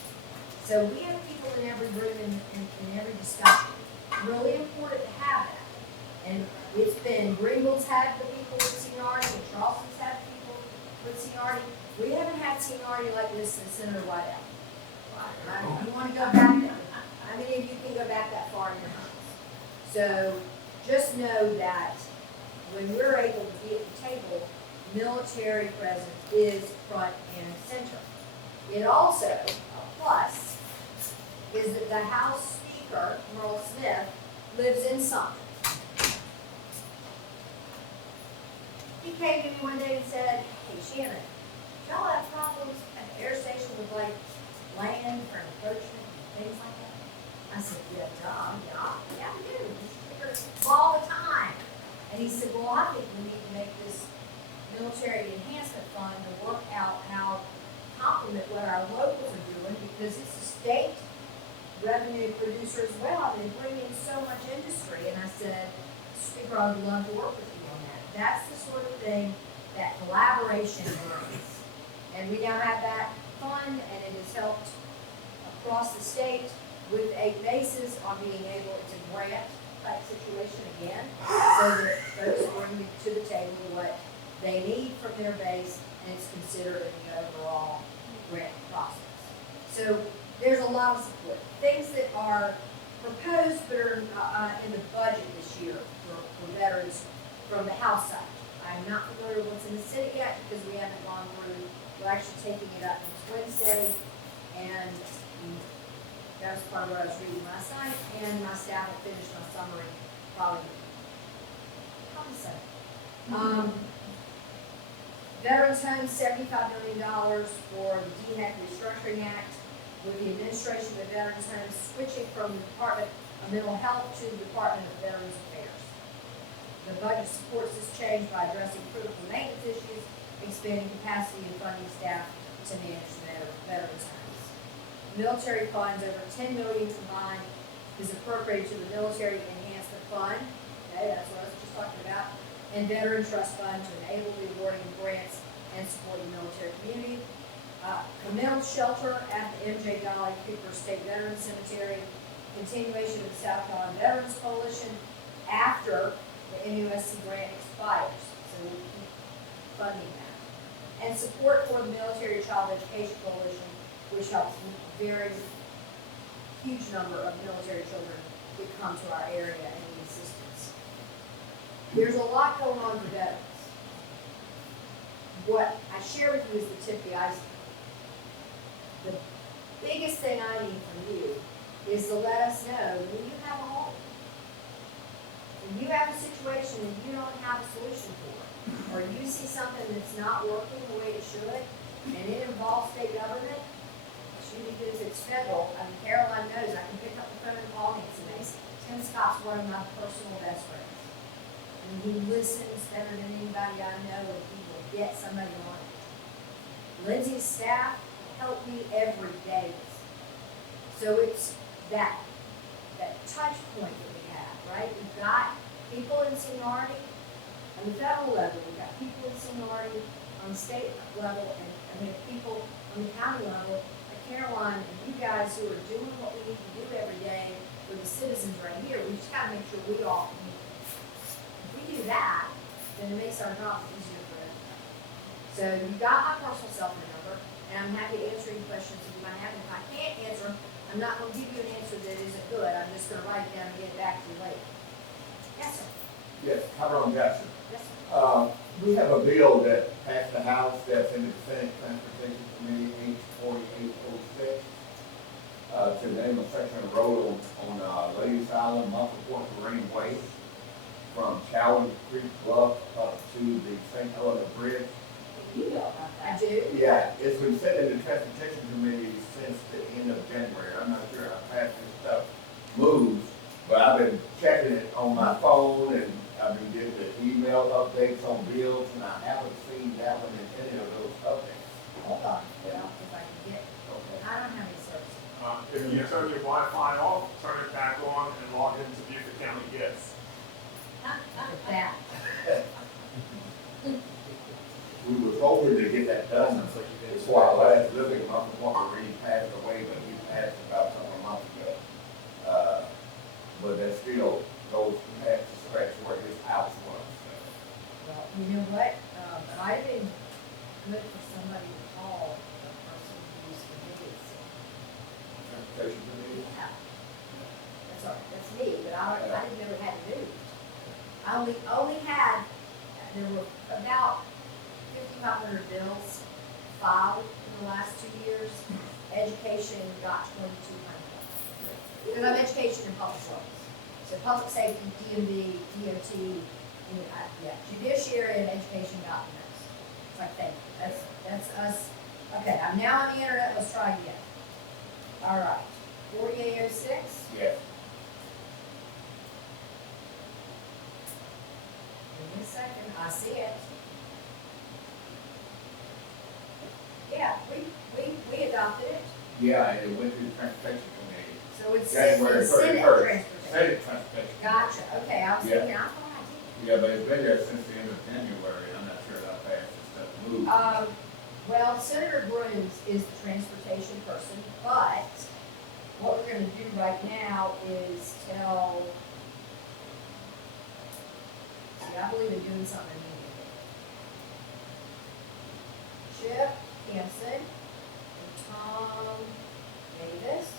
So we have people in every room in every discussion. Really important to have that. And it's been, Greenville's had the people with seniority, and Charleston's had people with seniority. We haven't had seniority like this since Senator Whiteout. You want to go back, how many of you can go back that far in your minds? So just know that when we're able to be at the table, military presence is front and center. It also, a plus, is that the House Speaker, Merle Smith, lives in Sumter. He came to me one day and said, "Hey Shannon, y'all have problems at the air station with like land for encroachment and things like that?" I said, "Yeah, we do. We hear all the time." And he said, "Well, I think we need to make this military enhancement fund to work out how to complement what our locals are doing, because it's a state revenue producer as well. They bring in so much industry." And I said, "Speaker, I would love to work with you on that." That's the sort of thing that collaboration brings. And we now have that fund, and it has helped across the state with a basis on being able, it's a grant type situation again, so that folks bring to the table what they need from their base, and it's considered in the overall grant process. So there's a lot of support. Things that are proposed but are in the budget this year for veterans from the House side. I'm not familiar with what's in the Senate yet because we haven't gone through, we're actually taking it up next Wednesday, and that was part of what I was reading last night, and my staff will finish my summary probably Sunday. Veterans Homes, $75 million for the DHEC Restructuring Act, with the administration of the Veterans Homes switching from the Department of Mental Health to the Department of Veterans Affairs. The budget supports this change by addressing critical maintenance issues, expanding capacity and funding staff to manage the Veterans Homes. Military funds, over $10 million combined, is appropriated to the Military Enhancement Fund. Okay, that's what I was just talking about. And Veteran Trust Fund to enable the awarding of grants and support the military community. Camille Shelter at the M.J. Dolly Cooper State Veterans Cemetery. Continuation of the South Carolina Veterans Coalition after the MUSC grant expires. So we'll keep funding that. And support for the Military Child Education Coalition, which helps a very huge number of military children that come to our area and need assistance. There's a lot going on for veterans. What I share with you is the tip of the iceberg. The biggest thing I need from you is to let us know when you have a home, when you have a situation and you don't have a solution for it, or you see something that's not working the way it should, and it involves state government, because it's federal. I mean, Caroline knows I can pick up the phone and call me. It's amazing. Tim Scott's one of my personal best friends. And he listens better than anybody I know, and he will get somebody on it. Lindsay's staff help me every day. So it's that touch point that we have, right? We've got people in seniority on the federal level. We've got people in seniority on the state level, and we have people on the county level. Caroline and you guys who are doing what we need to do every day for the citizens right here, we just gotta make sure we all communicate. If we do that, then it makes our job easier for everybody. So you've got my personal cell phone number, and I'm happy to answer any questions that you might have. And if I can't answer them, I'm not gonna give you an answer that isn't good. I'm just gonna write it down and get it back to you later. Yes, sir. Yes, Tyrone Jackson. Yes, sir. We have a bill that passed the House that's in the Senate Transportation Committee, H-4806, to name a section of road on Ladies Island, Muffler Point, Marine Way, from Challenge Creek Bluff up to the St. Helena Bridge. You know about that. I do. Yeah, it's been sitting in the Transportation Committee since the end of January. I'm not sure how fast this stuff moves, but I've been checking it on my phone, and I've been getting the email updates on bills, and I haven't seen that one in any of those updates. Hold on, well, if I can get, I don't have any service. If you turn your Wi-Fi off, turn it back on, and log into Beaufort County Gifts. With that. We were hoping to get that done before our last living month. Marine passed away, but he passed about a month ago. But that still goes past the scratch where his house was. Well, you know what, might have been good for somebody to call the person who's the biggest. Transportation Committee? Yeah. That's all, that's me, but I didn't know it had to move. I only had, there were about 5,500 bills filed in the last 2 years. Education got 2,200. Because I'm education and public works. So public safety, DMV, DOT, judiciary and education got the most. It's like, thank you. That's us. Okay, I'm now on the internet. Let's try again. All right. 4806? Yes. Give me a second. I see it. Yeah, we adopted it. Yeah, and it went through the Transportation Committee. So it's January Senate 31st. transportation. Senate Transportation. Gotcha. Okay, I was thinking, I thought I did. Yeah, but it's been there since the end of January. I'm not sure how fast this stuff moves. Well, Senator Brooms is the transportation person, but what we're gonna do right now is tell, see, I believe in doing something immediately. Chip Hansen and Tom Davis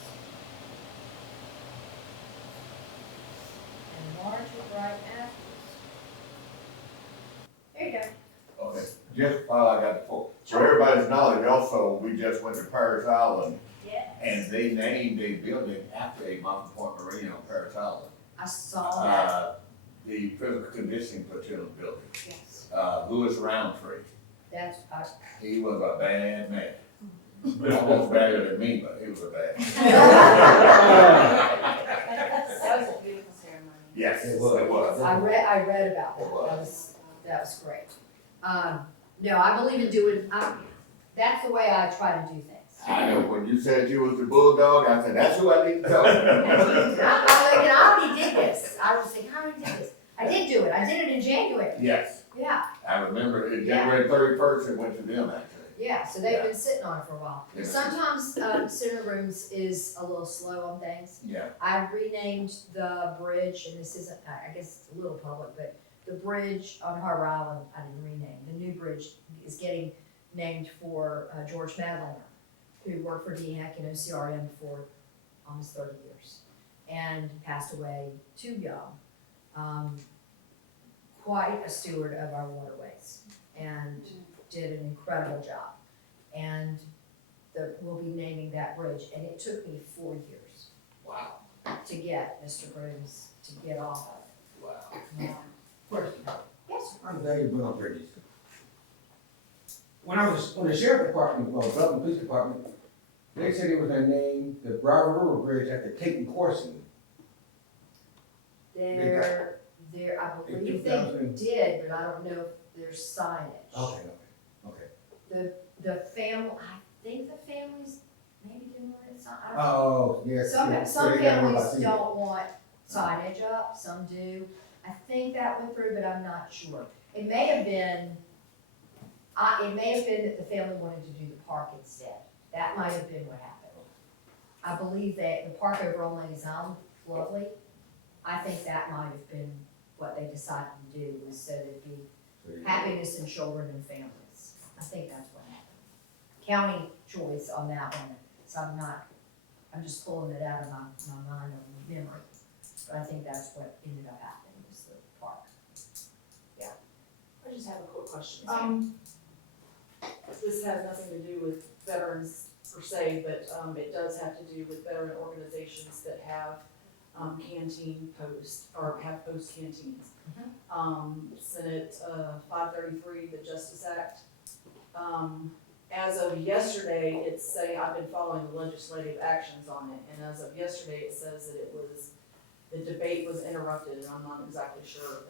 and Marjorie Wright Matthews. There you go. Okay, just while I got the phone, for everybody's knowledge, also, we just went to Paris Island, Yes. and they named a building after a Mountain Point Marine on Paris Island. I saw that. The physical conditioning platoon building, Yes. Louis Roundtree, That's, he was a bad man. Almost better than me, but he was a bad man. That was a beautiful ceremony. Yes, it was. I read about that. That was great. No, I believe in doing, that's the way I try to do things. I know, when you said you was the bulldog, I said, that's who I need to tell. I already did this. I was thinking, I already did this. I did do it. I did it in January. Yes, Yeah, I remember, it January 31st, it went to them actually. yeah, so they've been sitting on it for a while. Yeah. Sometimes, Center Rooms is a little slow on things. Yeah. I renamed the bridge, and this isn't, I guess it's a little public, but the bridge on Harbor Island, I didn't rename. The new bridge is getting named for George Madliner, who worked for DHEC and OCRM for almost 30 years and passed away too young. Quite a steward of our waterways and did an incredible job. And we'll be naming that bridge, and it took me 4 years. Wow. To get Mr. Grooms to get off of it. Wow. Yeah. Yes, sir. I'm glad you brought up bridges. When I was on the sheriff department, well, Dublin Police Department, they said it was their name, the Broward River Bridge after Clayton Corson. I believe they did, but I don't know if there's signage. Okay. The family, I think the families maybe didn't want it signed. Oh, yes. Some families don't want signage up, some do. I think that went through, but I'm not sure. It may have been that the family wanted to do the park instead. That might have been what happened. I believe that the park over on Ladies Island, lovely. I think that might have been what they decided to do, was so there'd be happiness in children and families. I think that's what happened. County choice on that one, so I'm just pulling it out of my mind or memory. But I think that's what ended up happening, was the park. Yeah. I just have a quick question. This has nothing to do with veterans per se, but it does have to do with veteran organizations that have canteen posts, or have post canteens. Senate 533, the Justice Act. As of yesterday, it's saying, I've been following the legislative actions on it, and as of yesterday, it says that the debate was interrupted, and I'm not exactly sure.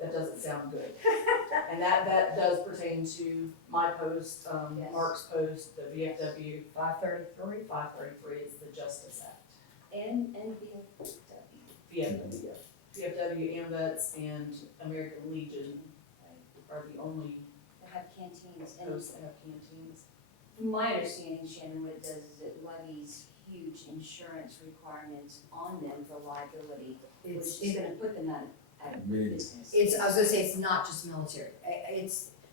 That doesn't sound good. And that does pertain to my post, Yes. Mark's post, the VFW 533. 533 is the Justice Act. And VFW, AMVETS, and American Legion are the only They have canteens, and posts that have canteens. from my understanding, Shannon, what it does is it levies huge insurance requirements on them for liability, which is gonna put them out of business. I was gonna say, it's not just military.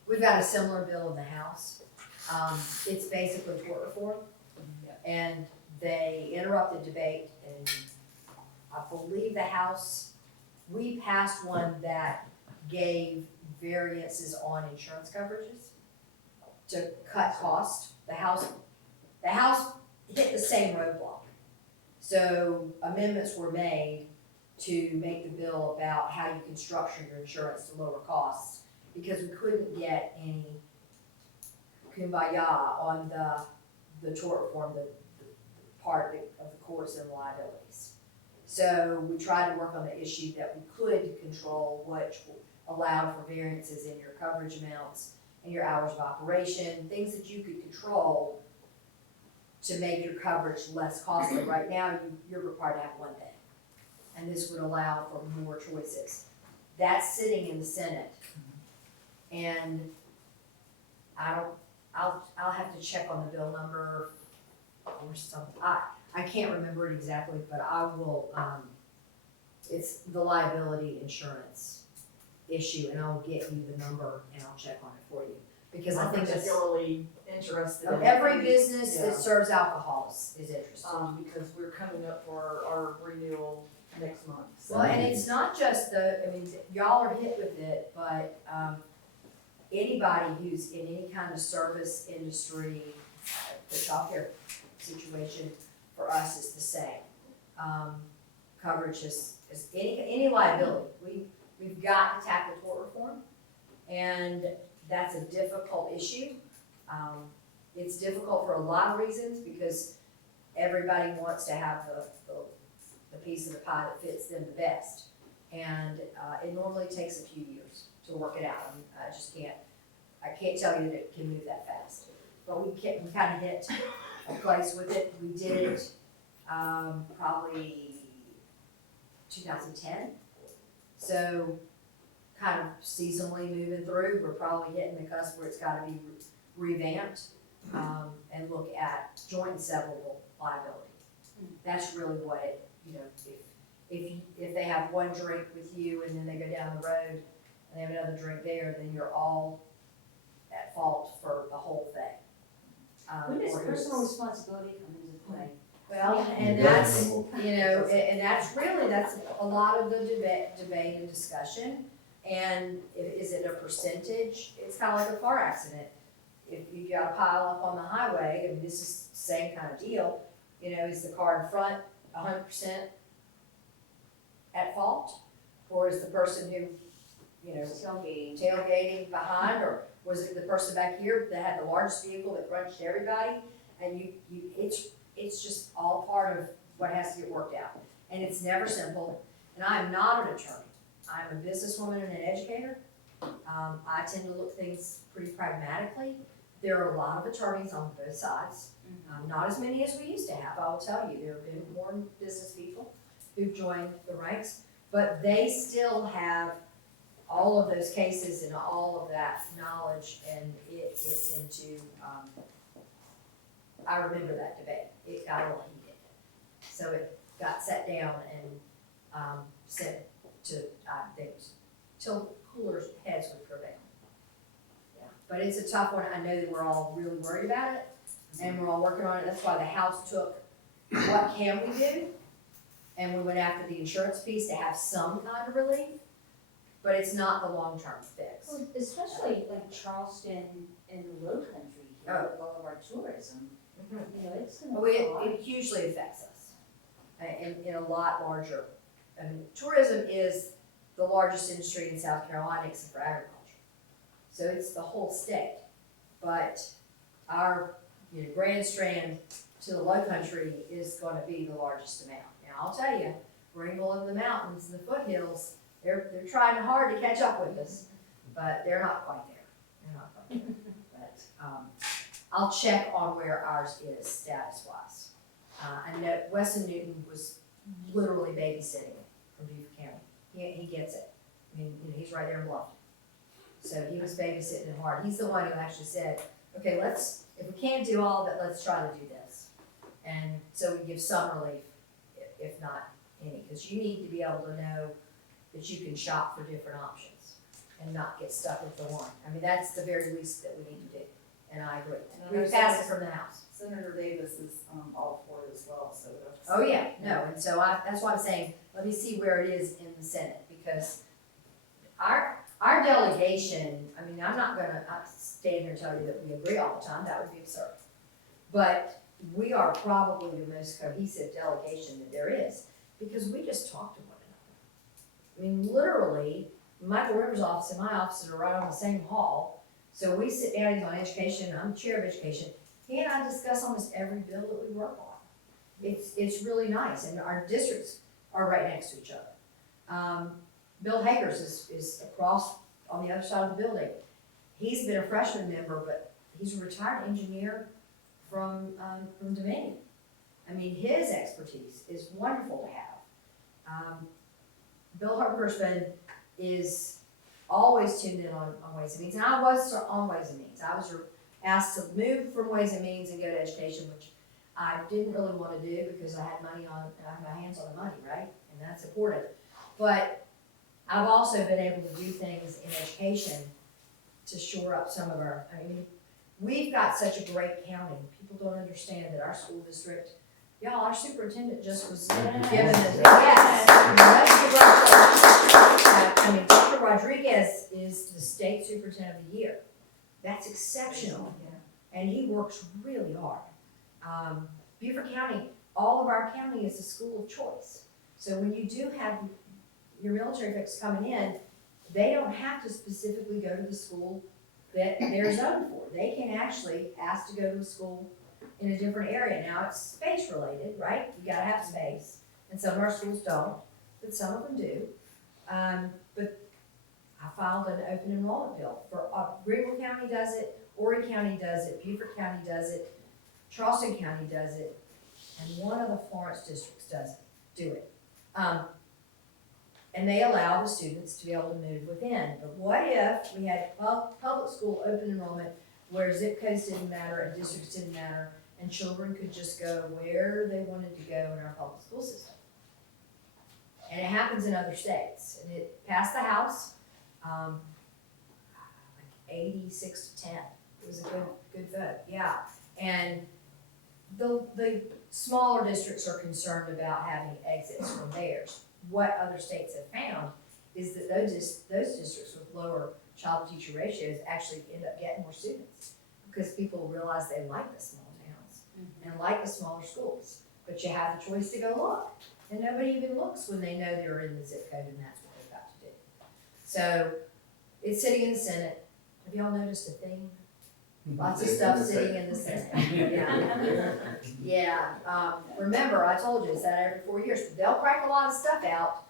We've got a similar bill in the House. It's basically tort reform. And they interrupted debate, and I believe the House, we passed one that gave variances on insurance coverages to cut cost. The House hit the same roadblock. So amendments were made to make the bill about how you can structure your insurance to lower costs, because we couldn't get any kumbaya on the tort reform, the part of the courts and liabilities. So we tried to work on the issue that we could control, which allowed for variances in your coverage amounts and your hours of operation, things that you could control to make your coverage less costly. Right now, you're required to have one thing, and this would allow for more choices. That's sitting in the Senate, and I'll have to check on the bill number or something. I can't remember it exactly, but I will, it's the liability insurance issue, and I'll get you the number and I'll check on it for you. Because I I'm think that's, particularly interested in. every business Yeah. that serves alcohol is interested. Because we're coming up for our renewal next month, so. Well, and it's not just I mean, y'all are hit with it, but, anybody who's in any kind of service industry, the childcare situation for us is the same. Coverage is any liability. We've got to tackle tort reform, and that's a difficult issue. It's difficult for a lot of reasons because everybody wants to have the piece of the pie that fits them the best. And it normally takes a few years to work it out. I can't tell you that it can move that fast. But we kind of hit a place with it. We did it probably 2010. So kind of seasonally moving through, we're probably hitting the cusp where it's got to be revamped and look at joint and severable liability. That's really what it, if they have one drink with you and then they go down the road and they have another drink there, then you're all at fault for the whole thing. When does personal responsibility come into play? Well, and that's, and that's a lot of the debate and discussion. And is it a percentage? It's kind of like a car accident. If you got a pile up on the highway, and this is the same kind of deal, is the car in front 100% at fault? Or is the person who, tailgating behind, or was it the person back here that had the largest vehicle that crunched everybody? And it's just all part of what has to get worked out. And it's never simple. And I am not an attorney. I'm a businesswoman and an educator. I tend to look things pretty pragmatically. There are a lot of attorneys on both sides. Not as many as we used to have, I will tell you. There have been more business people who've joined the ranks, but they still have all of those cases and all of that knowledge, and it gets into, I remember that debate. It got a little heated. So it got set down and sent to, I think, till cooler heads would prevail. Yeah, but it's a tough one. I know that we're all really worried about it, and we're all working on it. That's why the House took what can we do, and we went after the insurance piece to have some kind of relief, but it's not the long-term fix. Well, especially like Charleston and the Low Country here, with all of our tourism. It's gonna be It hugely affects us in a lot larger. I mean, tourism is the largest industry in South Carolina except for agriculture. So it's the whole state. But our Grand Strand to the Low Country is going to be the largest amount. Now I'll tell you, Greenville and the mountains and the foothills, they're trying hard to catch up with us, but they're not quite there. They're not quite there. But I'll check on where ours is status-wise. I know Weston Newton was literally babysitting from Beaufort County. He gets it. I mean, he's right there in Bluffton. So he was babysitting it hard. He's the one who actually said, okay, if we can't do all of it, let's try to do this. And so we give some relief, if not any, because you need to be able to know that you can shop for different options and not get stuck with the one. I mean, that's the very least that we need to do. And I agree. We passed it from the House. Senator Davis is all for it as well, so. Oh, yeah, no, and so that's why I'm saying, let me see where it is in the Senate, because our delegation, I mean, I'm not gonna stand here and tell you that we agree all the time, that would be absurd. But we are probably the most cohesive delegation that there is, because we just talk to one another. I mean, literally, Michael Rivers' office and my office are right on the same hall, so we sit down, he's on education, I'm the chair of education. He and I discuss almost every bill that we work on. It's really nice, and our districts are right next to each other. Bill Hagers is across on the other side of the building. He's been a freshman member, but he's a retired engineer from Dominion. I mean, his expertise is wonderful to have. Bill Hartgershman is always tuned in on Ways and Means, and I was on Ways and Means. I was asked to move from Ways and Means and go to education, which I didn't really wanna do because I had my hands on the money, right? And that's important. But I've also been able to do things in education to shore up some of our, I mean, we've got such a great county. People don't understand that our school district, y'all, our superintendent just was given a, yes. I mean, Dr. Rodriguez is the state superintendent of the year. That's exceptional. And he works really hard. Beaufort County, all of our county is a school of choice. So when you do have your military folks coming in, they don't have to specifically go to the school that they're zoned for. They can actually ask to go to a school in a different area. Now, it's space related, right? You gotta have space. And some of our schools don't, but some of them do. But I filed an open enrollment bill for, Greenville County does it, Horry County does it, Beaufort County does it, Charleston County does it, and one of the Florence districts does do it. And they allow the students to be able to move within. But what if we had public school open enrollment where zip codes didn't matter and districts didn't matter, and children could just go where they wanted to go in our public school system? And it happens in other states. And it passed the House, like 86 to 10. It was a good vote, yeah. And the smaller districts are concerned about having exits from theirs. What other states have found is that those districts with lower child-to-teacher ratios actually end up getting more students because people realize they like the small towns and like the smaller schools. But you have the choice to go look, and nobody even looks when they know they're in the zip code and that's what they've got to do. So it's sitting in the Senate. Have y'all noticed a theme? Lots of stuff sitting in the Senate. Yeah. Remember, I told you it's that every 4 years. They'll crank a lot of stuff out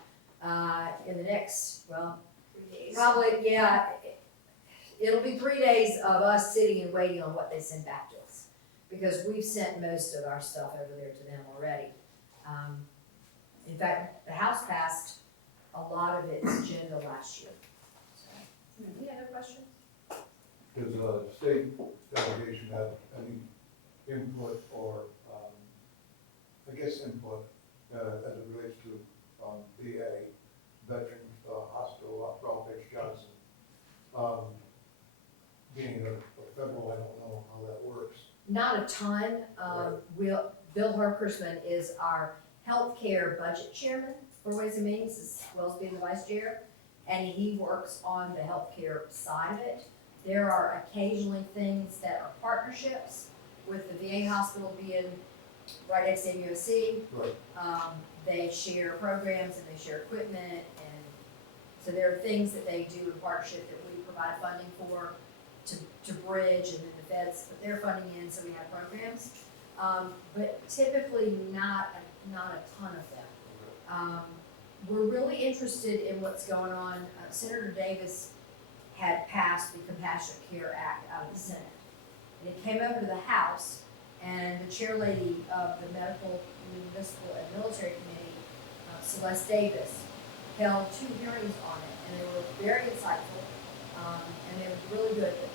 in the next, well, 3 days. probably, yeah. It'll be 3 days of us sitting and waiting on what they send back to us because we've sent most of our stuff over there to them already. In fact, the House passed a lot of its agenda last year. So, any other questions? Does the state delegation have any input or, input as it relates to VA, Veterans Hospital, Ralph H. Johnson? Being a federal, I don't know how that works. Not a ton. Bill Herkersman is our healthcare budget chairman for Ways and Means, as well as being the vice chair, and he works on the healthcare side of it. There are occasionally things that are partnerships with the VA hospital being right next to MUSC. Right. They share programs and they share equipment, and so there are things that they do in partnership that we provide funding for to bridge, and then the feds put their funding in, so we have programs. But typically not a ton of them. We're really interested in what's going on. Senator Davis had passed the Compassionate Care Act out of the Senate. And it came over to the House, and the chairlady of the Medical, Municipal, and Military Committee, Celeste Davis, held 2 hearings on it, and they were very insightful, and they were really good. But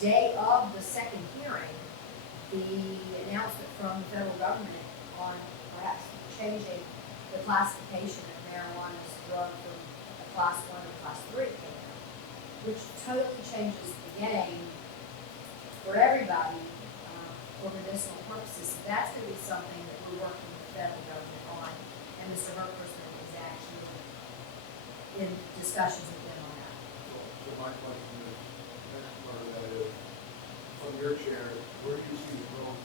the day of the second hearing, the announcement from the federal government on perhaps changing the classification of marijuana as a drug from a class 1 to class 3 came out, which totally changes the game for everybody for medicinal purposes. So that's going to be something that we're working with the federal government on, and Mr. Herkersman is actually in discussions with them on that. So my question is, the next part of that is, from your chair, where do you see the growth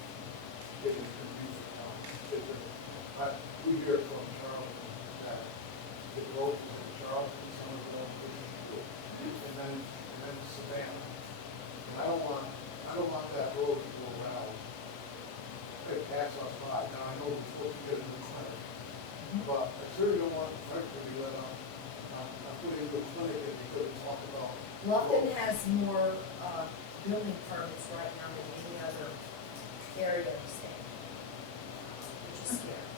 getting from Beaufort County? We hear from Charleston that the growth is in Charleston, some of them, and then Savannah. And I don't want that road to go around, it pass us by. Now, I know we're supposed to get a new clinic, but I certainly don't want the clinic to be let up. I'm putting the clinic in because we talk about. Bluffton has more building permits right now than any other area of the state, which is scary.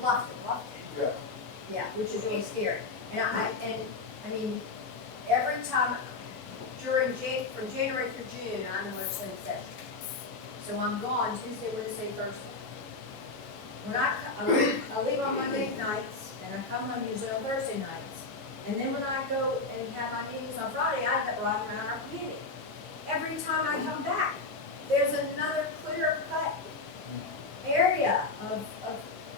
Bluffton. Yeah. Yeah, which is really scary. And I mean, every time from January through June, I'm in legislative session. So I'm gone Tuesday, Wednesday, Thursday. When I leave on Monday nights, and I come home usually on Thursday nights. And then when I go and have my meetings on Friday, I end up riding around our community. Every time I come back, there's another clear-cut area of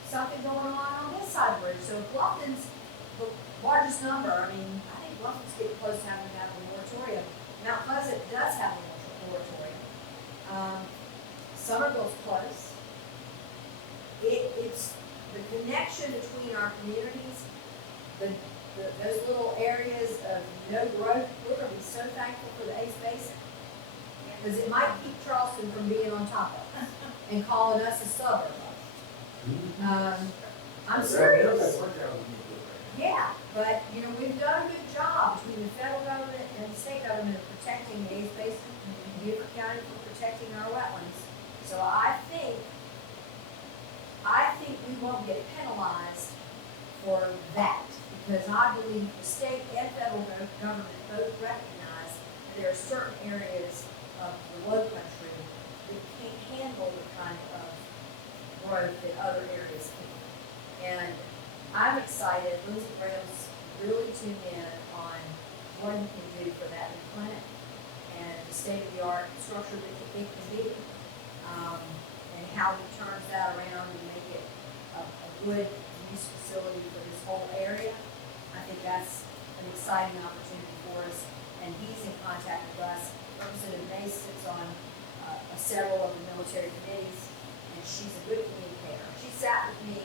something going on this side of the bridge. So Bluffton's the largest number. I mean, I think Bluffton's getting close to having a moratorium. Mount Pleasant does have a moratorium. Somerville's close. It's the connection between our communities, those little areas of no growth. We're going to be so thankful for the Ace Basin, because it might keep Charleston from being on top of us and calling us a suburb. I'm serious. Yeah, but you know, we've done a good job between the federal government and the state government of protecting the Ace Basin and Beaufort County for protecting our wetlands. So I think we won't get penalized for that, because I believe the state and federal government both recognize that there are certain areas of the low country that can't handle the kind of growth that other areas can. And I'm excited. Lindsey Graham's really tuned in on what he can do for that new clinic and the state-of-the-art structure that it can be, and how he turns that around and make it a good use facility for this whole area. I think that's an exciting opportunity for us, and he's in contact with us. Representative Mace sits on several of the military committees, and she's a good communicator. She sat with me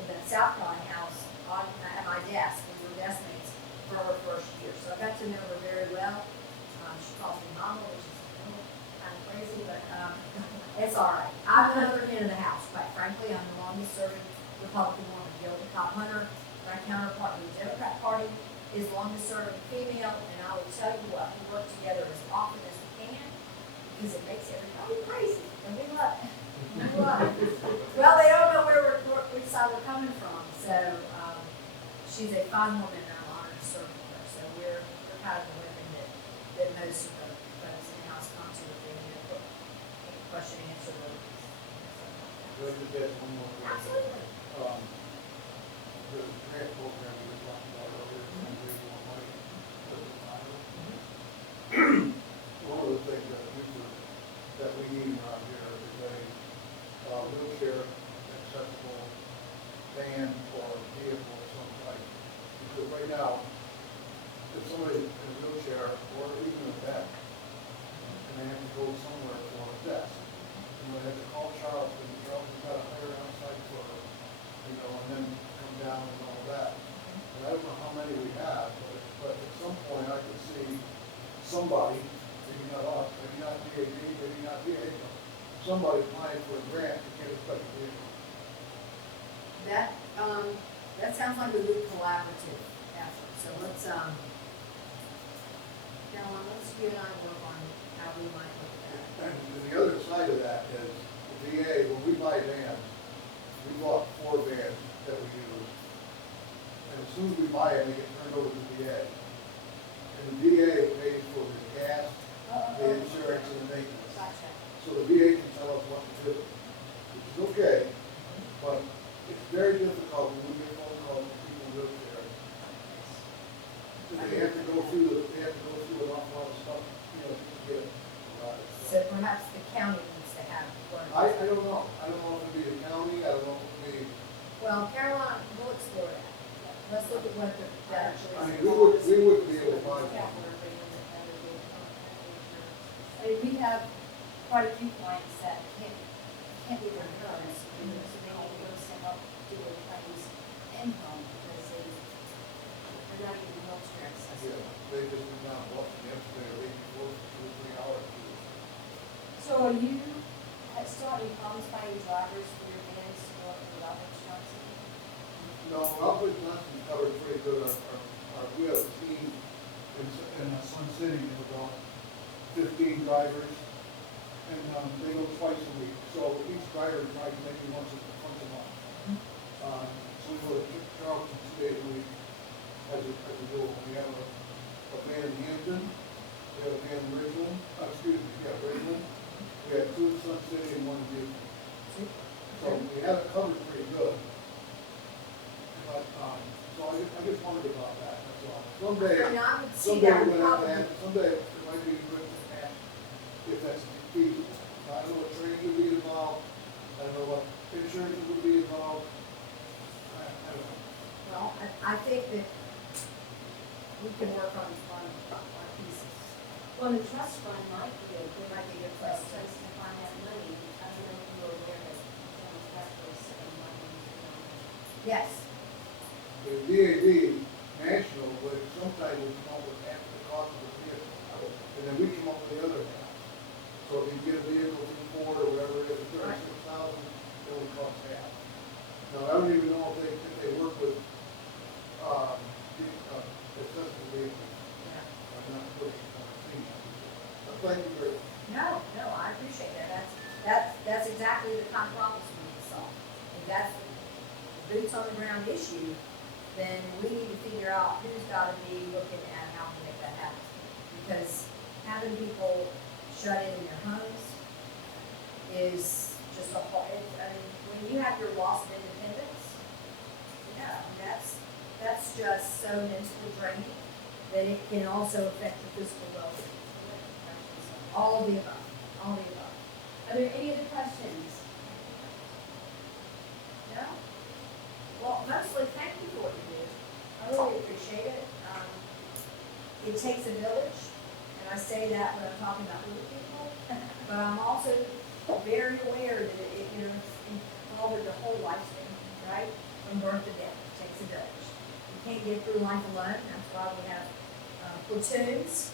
in the South Carolina house at my desk, and we were desk mates for her first year. So I got to know her very well. She calls me Mama, which is kind of crazy, but it's all right. I'm the other end of the house, quite frankly. I'm the longest serving Republican woman. Gilda Cobb Hunter, my counterpart in the Democrat Party, is longest serving female, and I will tell you what, we work together as often as we can, because it makes everybody crazy, and we love it. We love it. Well, they don't know which side we're coming from, so she's a fine woman, and I'm honored to serve with her. So we're kind of the women that most of the folks in the house come to if they need a question answered. Could I just ask one more question? Absolutely. The grant program we were talking about earlier, and raise more money for the Ohio. One of the things that we need around here is a wheelchair accessible van or vehicle of some type. Because right now, if somebody in a wheelchair or even a vet, and they have to go somewhere for a test, and they have to call Charleston, Charleston's got to hire an outside firm, you know, and then come down and all that. And I don't know how many we have, but at some point I could see somebody, maybe not us, maybe not DAB, maybe not VA, somebody applying for a grant to get a special vehicle. That sounds like a good collaborative effort. So let's, Caroline, let's you and I work on how we might look at that. And the other side of that is the VA, when we buy vans, we bought 4 vans that we use. And as soon as we buy them, they get turned over to the VA. And the VA pays for the gas, the insurance, and the maintenance. Gotcha. So the VA can tell us what to do, which is okay, but it's very difficult when we get phone calls from people in wheelchairs. They have to go through an awful lot of stuff, you know, to get it. So perhaps the county needs to have one. I don't know. I don't know if it'd be the county, I don't know if it'd be. Well, Caroline, we'll explore that. Let's look at what that actually is. I mean, we wouldn't be able to buy one. I mean, we have quite a few clients that can't be their parents, so they need to go set up, do their claims in home, because they're not even wheelchair accessible. Yeah, they just went down Boston yesterday, or 2 or 3 hours. So are you still having problems finding drivers for your vans to go up to Robert Johnson? No, Robert Johnson covered pretty good. We have a team in Sun City of about 15 drivers, and they go twice a week. So each driver drives maybe once a month. So we go to Charleston 2 days a week as a rule. We have a van in Hampton, we have a van in Ridgeland, Ridgeland. We have 2 in Sun see someday that we're gonna have to probably. have, someday it might be good to have, if that's feasible. I don't know what training would be involved, I don't know what insurance would be involved. I don't know. Well, I think that we can work on pieces. Well, the trust fund might be a good, Might be a good place place to find that money. I don't know if you're aware that Jones Baptist and money, Yes, The DAD national would sometime would come up with half the cost of the vehicle, and then we come up with the other half. So if you get a vehicle from Ford or whatever it is, $36,000, it would cost half. Now, I don't even know if they work with, accessible vehicles. I'm not pushing on the but thank you very much. no, I appreciate that. That's exactly the kind of problems we need to solve. If that's the boots on the ground issue, then we need to figure out who's gotta be looking at how to make that happen. Because having people shut in their homes is just a whole, I mean, when you have your loss of independence, that's just so mentally draining that it can also affect your physical well-being. All of the above, all of the above. Are there any other questions? No? Well, mostly thank you for what you do. I really appreciate it. It takes a village, and I say that when I'm talking about little people, but I'm also very aware that it involves the whole lifespan, right? From birth to death, it takes a village. You can't get through life alone. That's why we have platoons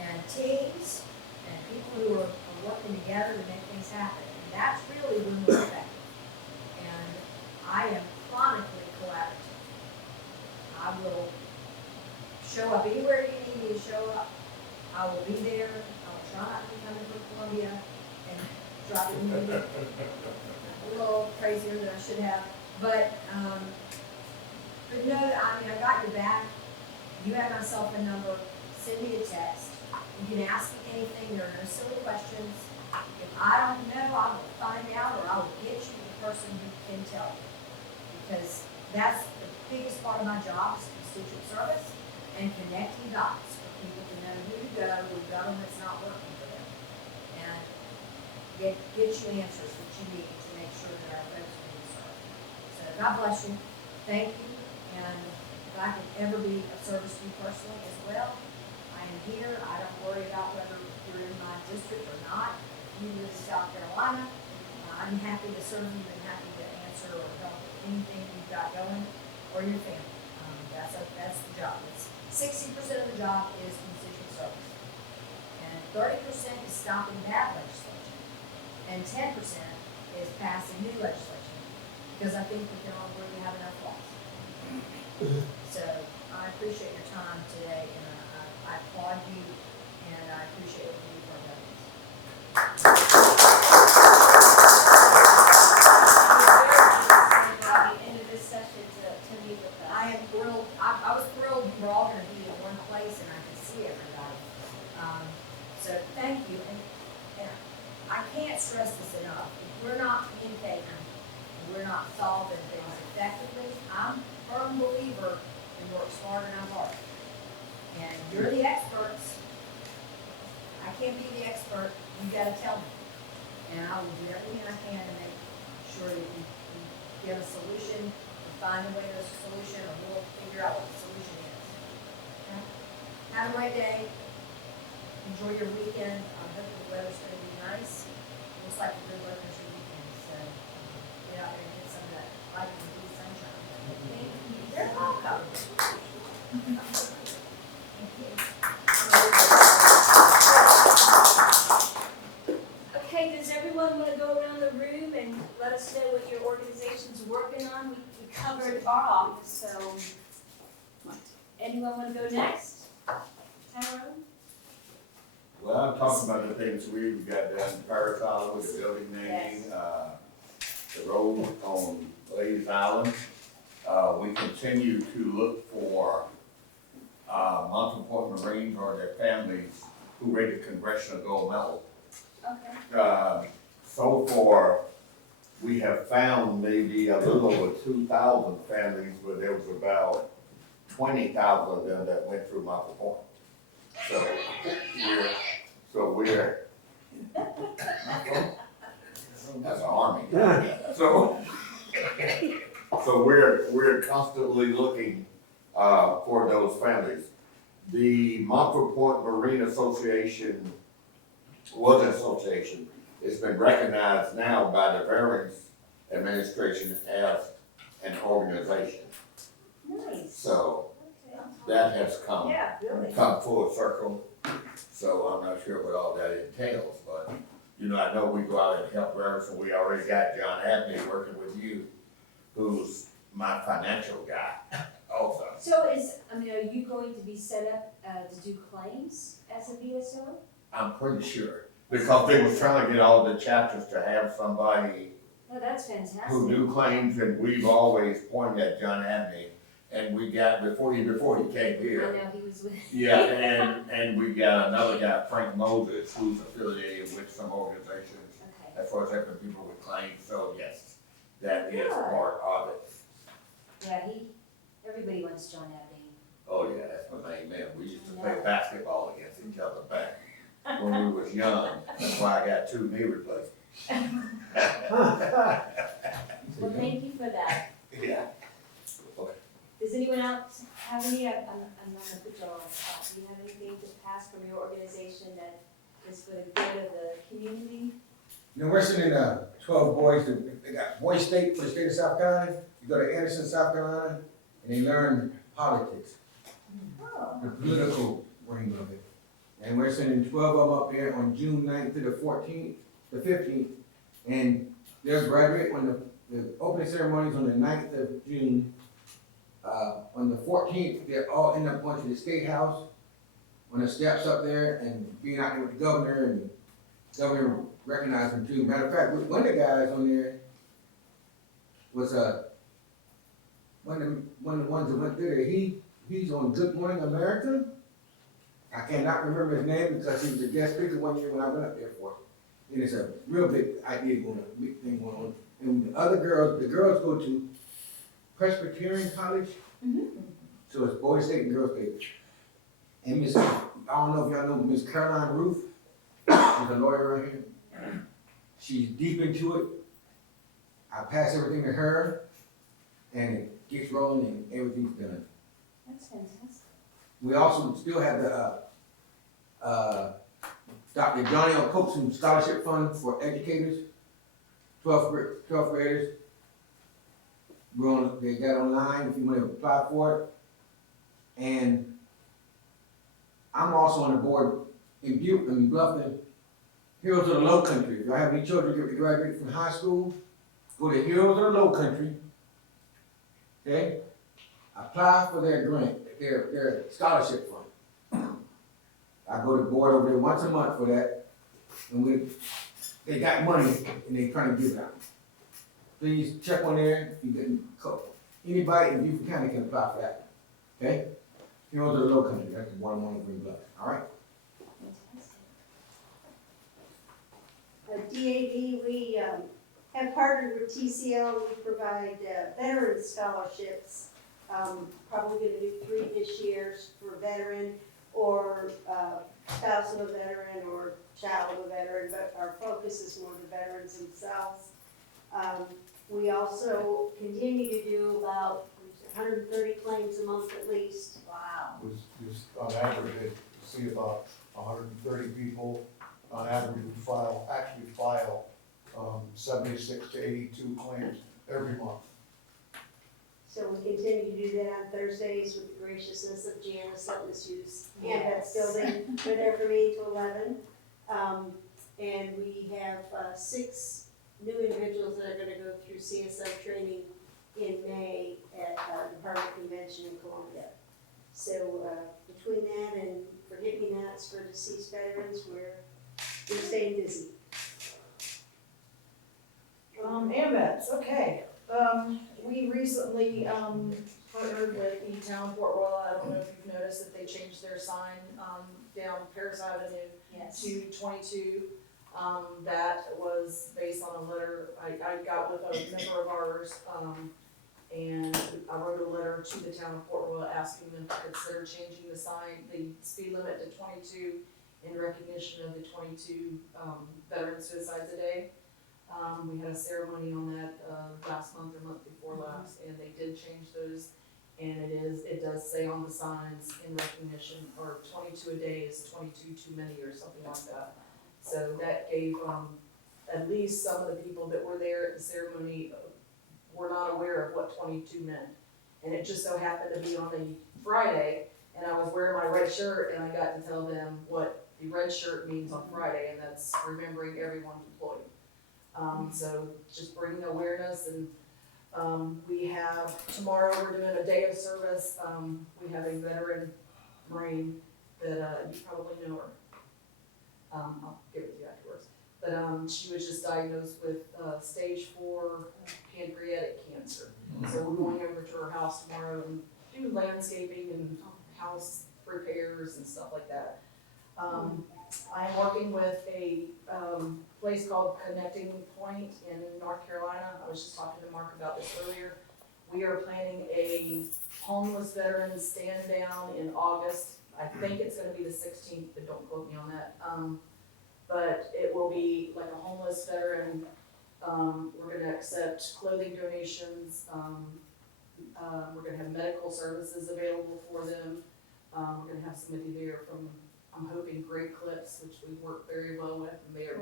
and teams and people who are working together to make things happen. And that's really when we're effective. And I am chronically collaborative. I will show up anywhere you need me to show up. I will be there. I will try not to be coming from Columbia and driving me a little crazier than I should have. But no, I mean, I got your back. You have my cell phone number. Send me a text. You can ask me anything. There are no silly questions. If I don't know, I will find out, or I will get you the person who can tell you. Because that's the biggest part of my job is constituent service and connecting dots for people to know who to go when government's not working for them. And get you answers that you need to make sure that our folks are being served. So God bless you. Thank you. And if I can ever be of service to you personally as well, I am here. I don't worry about whether you're in my district or not. If you live in South Carolina, I'm happy to serve you and happy to answer or help with anything you've got going or your family. That's the job. 60% of the job is constituent service. And 30% is stopping bad legislation. And 10% is passing new legislation. Because I think we can all agree we have enough laws. So I appreciate your time today, and I applaud you, and I appreciate what you do for our veterans. At the end of this session to meet with us. I am thrilled. I was thrilled you were all going to be in one place, and I could see everybody. So thank you, and I can't stress this enough. If we're not communicating, we're not solving things effectively. I'm a firm believer in work smarter, not harder. And you're the experts. I can't be the expert. You got to tell me. And I will do everything I can to make sure that you get a solution, and find a way to a solution, or we'll figure out what the solution is. Okay? Have a great day. Enjoy your weekend. I hope the weather's going to be nice. Looks like a good weather for weekend. So get out there and get some of that vitamin D sunshine. You're welcome. Okay, does everyone want to go around the room and let us know what your organization's working on? We covered our office, so anyone want to go next? Tyrone? Well, I'm talking about the things we've got done, Paris Island with the building name, the road on Ladies Island. We continue to look for Mountain Point Marines or their families who rated Congressional Gold Medal. Okay. So far, we have found maybe a little over 2,000 families, but there was about 20,000 of them that went through Mountain Point. constantly looking, for those families. The Montford Point Marine Association was an association. It's been recognized now by the Veterans Administration as an organization. Nice. So that has come, Yeah, really. come full circle. So I'm not sure what all that entails, but, you know, I know we go out and help veterans, and we already got John Abney working with you, who's my financial guy also. So are you going to be set up to do claims as a VSO? I'm pretty sure, because they was trying to get all the chapters to have somebody Oh, that's fantastic. who do claims, and we've always pointed at John Abney, and we got, before he came here. I know, he was with. Yeah, and we got another guy, Frank Moses, who's affiliated with some organizations Okay. as far as helping people with claims, so yes, that is Good. part of it. Yeah, everybody wants John Abney. Oh yeah, that's my main man, we used to play basketball against each other back when we was young, that's why I got 2 knee replacements. Well, thank you for that. Yeah. Does anyone else have any, I'm not gonna put you all on the spot, do you have anything to pass from your organization that is for the good of the community? You know, we're sending 12 boys, they got Boy State for the state of South Carolina. You go to Anderson, South Carolina, and they learn politics, Oh. the political ring of it. And we're sending 12 of them up there on June 9th to the 14th, the 15th. And they'll graduate when the opening ceremony is on the 9th of June. On the 14th, they're all end up going to the State House on the steps up there and being out there with the governor, and the governor recognized them too. Matter of fact, one of the guys on there was one of the ones that went there. He's on Good Morning America. I cannot remember his name because he was a guest speaker one year when I went up there for it. And it's a real big idea going on, big thing going on. And the girls go to Presbyterian College. So it's Boys State and Girls State. And I don't know if y'all know Miss Caroline Roof, she's a lawyer right here. She's deep into it. I pass everything to her, and it gets rolling and everything's done. That's fantastic. We also still have the Dr. Johnny L. Copeson Scholarship Fund for educators, 12th graders. They got online if you want to apply for it. And I'm also on the board in Bluffton, Heroes of the Low Country. If y'all have any children that graduate from high school, go to Heroes of the Low Country. Okay? Apply for their grant, their scholarship fund. I go to the board over there once a month for that. And they got money and they trying to give it out. Please check on there. You can anybody in Beaufort County can apply for that. Okay? Heroes of the Low Country. That's the one in Green Bluff. All right. DAV, we have partnered with TCL. We provide veteran scholarships. Probably going to do 3 this year for veteran or spouse of a veteran or child of a veteran, but our focus is more the veterans themselves. We also continue to do about 130 claims a month at least. Wow. Just on average, you see about 130 people on average who actually file 76 to 82 claims every month. So we continue to do that on Thursdays with the graciousness of Janice letting us use Ambet's building. We're there from 8 to 11. And we have 6 new individuals that are going to go through CSO training in May at the Department Convention in Columbia. So between that and forget-me-nots for deceased veterans, we're staying busy. AMVETS, okay. We recently, partnered with the town of Port Royal. I don't know if you've noticed that they changed their sign, down Paris Avenue Yes. to 22. That was based on a letter I got with a member of ours, and I wrote a letter to the town of Port Royal asking them to consider changing the sign, the speed limit to 22 in recognition of the 22 veteran suicides a day. We had a ceremony on that, last month or month before last, and they did change those. And it does say on the signs in recognition, or 22 a day is 22 too many, or something like that. So that gave, at least some of the people that were there at the ceremony were not aware of what 22 meant. And it just so happened to be on a Friday, and I was wearing my red shirt, and I got to tell them what the red shirt means on Friday, and that's remembering everyone deployed. So just bringing awareness, and we have, tomorrow we're doing a day of service. We have a veteran Marine that you probably know her. I'll give it to you afterwards. But she was just diagnosed with stage 4 pancreatic cancer. So we're going over to her house tomorrow and do landscaping and house repairs and stuff like that. I'm working with a place called Connecting Point in North Carolina. I was just talking to Mark about this earlier. We are planning a homeless veteran stand down in August. I think it's gonna be the 16th, but don't quote me on that. But it will be like a homeless veteran. We're gonna accept clothing donations. We're gonna have medical services available for them. We're gonna have somebody there from, I'm hoping, Great Clips, which we work very well with, and they are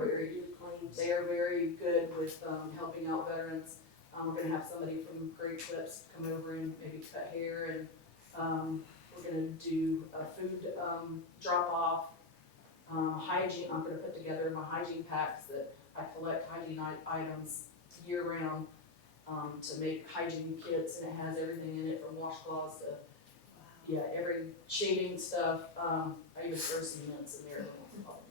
very good with helping out veterans. We're gonna have somebody from Great Clips come over and maybe cut hair, and we're gonna do a food drop off, hygiene. I'm gonna put together my hygiene packs that I collect hygiene items year round to make hygiene kits, and it has everything in it from washcloths to every shaving stuff. I even throw some mints in there every once in a while.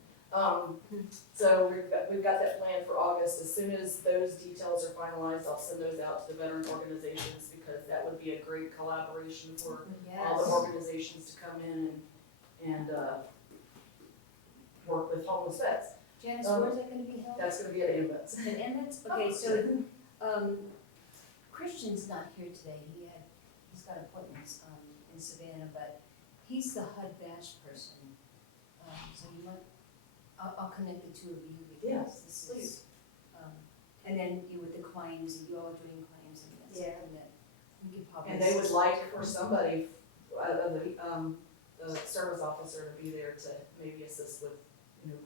So we've got that planned for August. As soon as those details are finalized, I'll send those out to the veteran organizations, because that would be a great collaboration for all the organizations to come in and work with homeless vets. Janice, where is that gonna be held? That's gonna be at Ambets. At Emmett? Okay, so, Christian's not here today. He's got appointments, in Savannah, but he's the HUD badge person. So you want, I'll connect the two of you, because this is, and then you with the claims, and you all doing claims, and that's something that we could probably. And they would like for somebody, the service officer to be there to maybe assist with,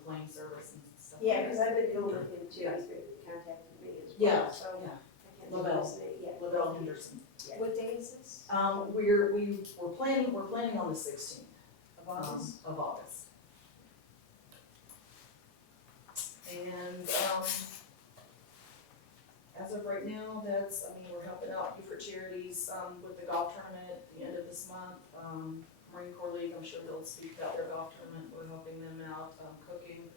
claim service and stuff. Yeah, because I've been dealing with him too, he's been contacting me as well, Yeah, so I can't Lavelle. think of his name. Lavelle Henderson. What day is this? We're planning on the 16th Of August? of August. And as of right now, we're helping out Beaufort Charities with the golf tournament at the end of this month. Marine Corps League, I'm sure they'll speak about their golf tournament. We're helping them out, cooking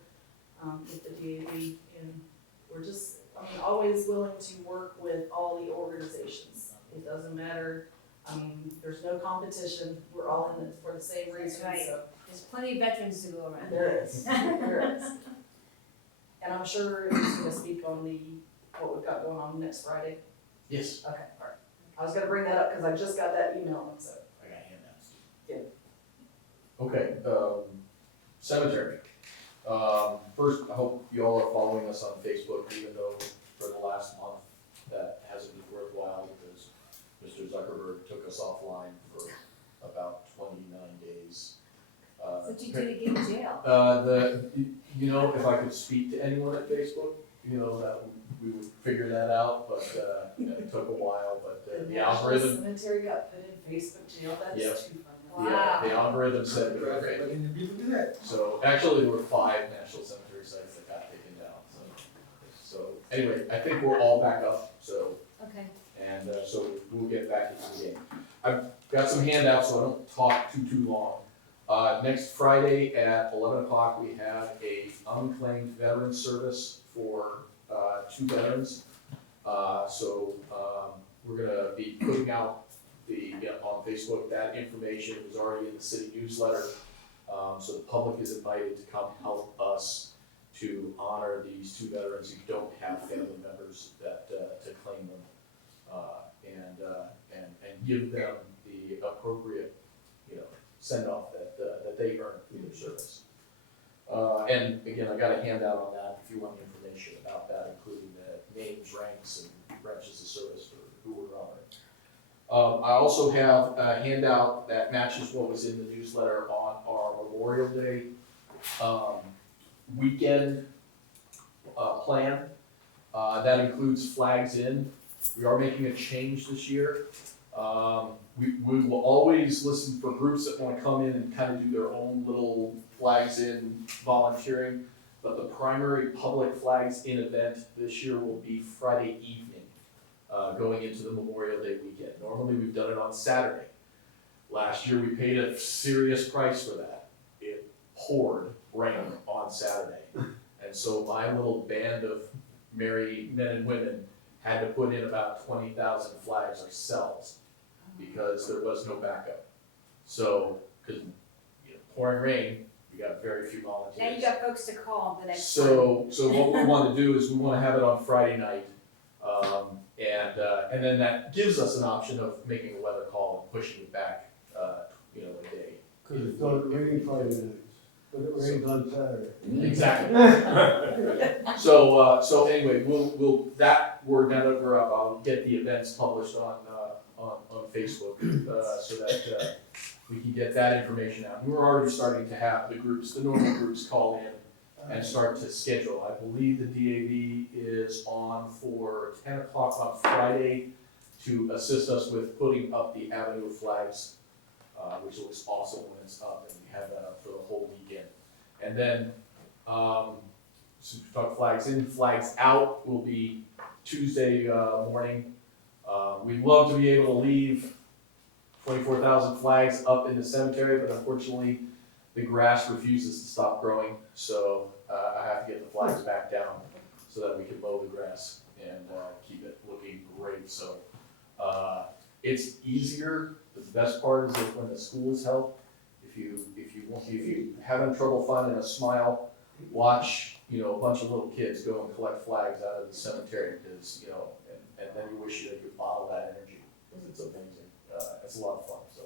with the DAV, and we're just, always willing to work with all the organizations. It doesn't matter. There's no competition. We're all in it for the same reason. Right. So There's plenty of veterans to go around. there is. There is. And I'm sure he's gonna speak on what we've got going on next Friday. Yes. Okay, all right. I was gonna bring that up because I just got that email, so. I got handouts. Yeah. Okay, cemetery. First, I hope you all are following us on Facebook, even though for the last month that hasn't been worthwhile, because Mr. Zuckerberg took us offline for about 29 days. What you do to get in jail? If I could speak to anyone at Facebook, that we would figure that out, but it took a while, but the algorithm. The cemetery got put in Facebook jail, that's too funny. Yeah, the algorithm said, okay. So actually, there were 5 national cemetery sites that got taken down, so anyway, I think we're all back up, so. Okay. And so we'll get back into the game. I've got some handouts, so I don't talk too long. Next Friday at 11 o'clock, we have a unclaimed veteran service for 2 veterans. We're gonna be putting out on Facebook, that information was already in the city newsletter. So the public is invited to come help us to honor these 2 veterans who don't have family members that to claim them, and give them the appropriate, send off that they earned through their service. And again, I got a handout on that. if you want the information about that, including the names, ranks, and branches of service for who we're honoring. I also have a handout that matches what was in the newsletter on our Memorial Day weekend plan. That includes flags in. We are making a change this year. We will always listen for groups that want to come in and kind of do their own little flags in volunteering, but the primary public flags in event this year will be Friday evening, going into the Memorial Day weekend. Normally we've done it on Saturday. Last year we paid a serious price for that. It poured rain on Saturday. And so my little band of merry men and women had to put in about 20,000 flags ourselves because there was no backup. So, because pouring rain, we got very few volunteers. Now you got folks to call the next time. So what we want to do is we want to have it on Friday night, and then that gives us an option of making a weather call and pushing it back, a day. Because it's done raining Friday nights, but it rains on Saturday. Exactly. So anyway, we're gonna I'll get the events published on Facebook, so that we can get that information out. We're already starting to have the normal groups call in and start to schedule. I believe the DAV is on for 10 o'clock on Friday to assist us with putting up the Avenue of Flags, which looks awesome when it's up, and we have that up for the whole weekend. And then, so we talk flags in, flags out will be Tuesday morning. We'd love to be able to leave 24,000 flags up in the cemetery, but unfortunately the grass refuses to stop growing. So I have to get the flags back down so that we can mow the grass and keep it looking great. So it's easier. The best part is that when the schools help, if you having trouble finding a smile, watch a bunch of little kids go and collect flags out of the cemetery, because and then you wish you could bottle that energy, because it's amazing. It's a lot of fun. So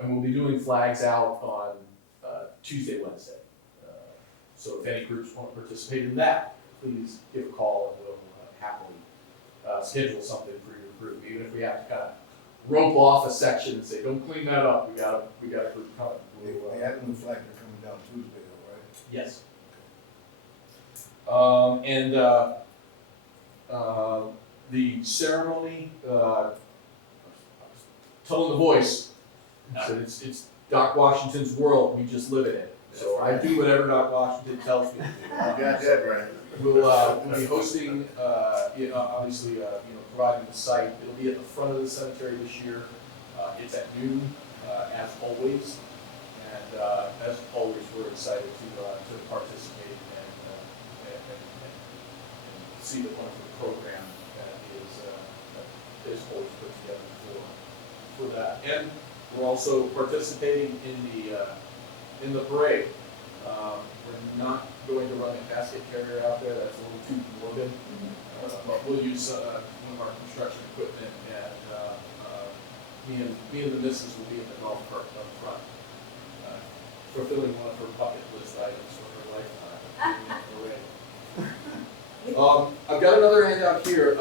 and we'll be doing flags out on Tuesday, Wednesday. So if any groups want to participate in that, please give a call and we'll happily schedule something for your group, even if we have to kind of rope off a section and say, don't clean that up, we got a group coming. The Avenue flags are coming down Tuesday, though, right? Yes. The ceremony, tone the voice, said it's Doc Washington's world, we just live in it. So I do whatever Doc Washington tells me to do. Got that right. We'll be hosting, obviously, providing the site. It'll be at the front of the cemetery this year. It's at noon, as always. And as always, we're excited to participate and see the wonderful program that is always put together for that. And we're also participating in the parade. We're not going to run a casket carrier out there, that's a little too morbid. But we'll use one of our construction equipment, and me and the missus will be in the golf cart up front, fulfilling one of her bucket list items for her lifetime. I've got another handout here.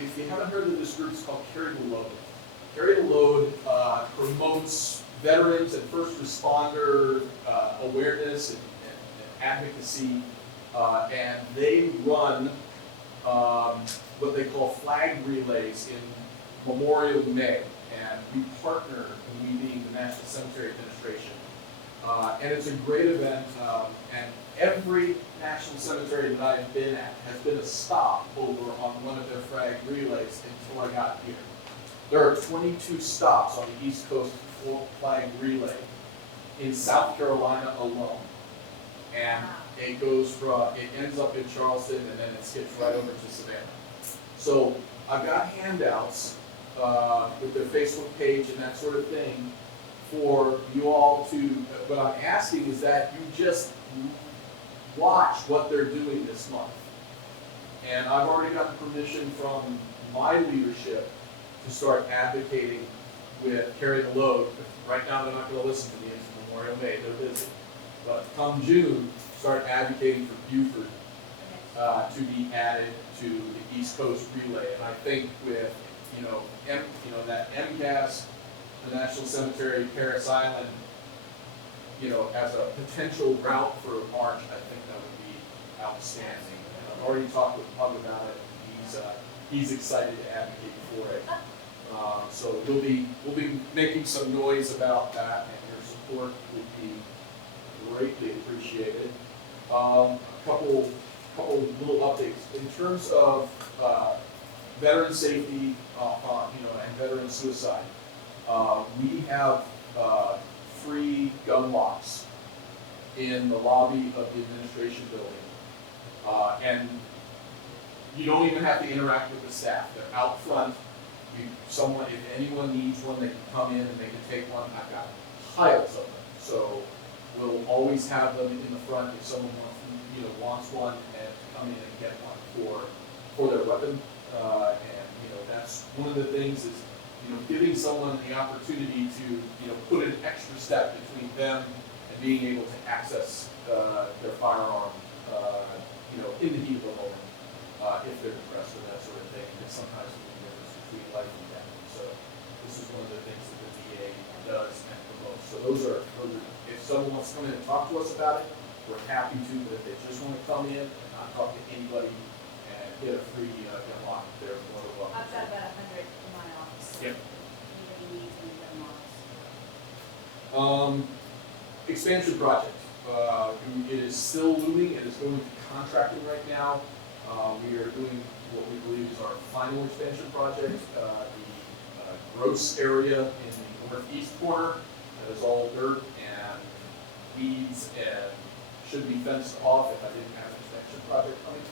If you haven't heard of this group, it's called Carry the Load. Carry the Load promotes veterans and first responder awareness and advocacy, and they run what they call flag relays in Memorial May, and we partner, we being the National Cemetery Administration, and it's a great event, and every national cemetery that I've been at has been a stopover on one of their flag relays until I got here. There are 22 stops on the East Coast flag relay in South Carolina alone. And it ends up in Charleston, and then it skips right over to Savannah. So I've got handouts with their Facebook page and that sort of thing for you all to, what I'm asking is that you just watch what they're doing this month. And I've already gotten permission from my leadership to start advocating with Carry the Load. Right now they're not going to listen to me, it's Memorial May, they're busy. But come June, start advocating for Beaufort to be added to the East Coast Relay. And I think with, that MCAS, the National Cemetery, Paris Island, as a potential route for March, I think that would be outstanding. And I've already talked with Pug about it. He's excited to advocate for it. So we'll be making some noise about that, and your support would be greatly appreciated. A couple little updates in terms of veteran safety, and veteran suicide. We have free gun locks in the lobby of the administration building, and you don't even have to interact with the staff. They're out front. If anyone needs one, they can come in and they can take one. I've got piles of them, so we'll always have them in the front if someone wants one, and to come in and get one for their weapon. And that's one of the things is giving someone the opportunity to put an extra step between them and being able to access their firearm in the heat of the moment if they're depressed or that sort of thing. And sometimes we can difference between life and death. So this is one of the things that the VA does and promotes. So those are if someone wants to come in and talk to us about it, we're happy to. But if they just want to come in and not talk to anybody and get a free gun lock, they're more than welcome. I've got about 100 in my office. Yep. Anybody needs any gun locks. Expansion project. It is still looming. It is going to contracting right now. We are doing what we believe is our final expansion project. The gross area in the northeast corner that is all dirt and weeds and should be fenced off if I didn't have an expansion project coming.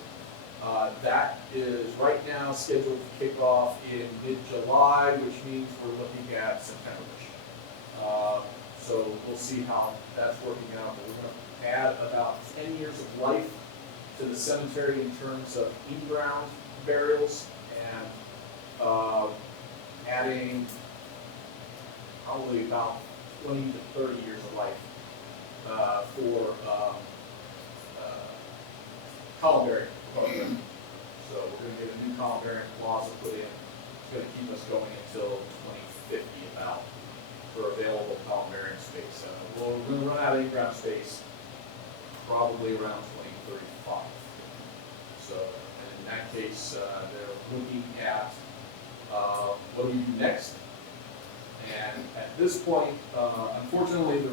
That is right now scheduled to kick off in mid-July, which means we're looking at September-ish. So we'll see how that's working out. But we're going to add about 10 years of life to the cemetery in terms of in-ground burials and adding probably about 20 to 30 years of life for columbarium. So we're going to get a new columbarium plaza put in. It's going to keep us going until 2050 about for available columbarium space. We're going to run out of in-ground space probably around 2035. So, and in that case, they're looking at what do we do next. And at this point, unfortunately, the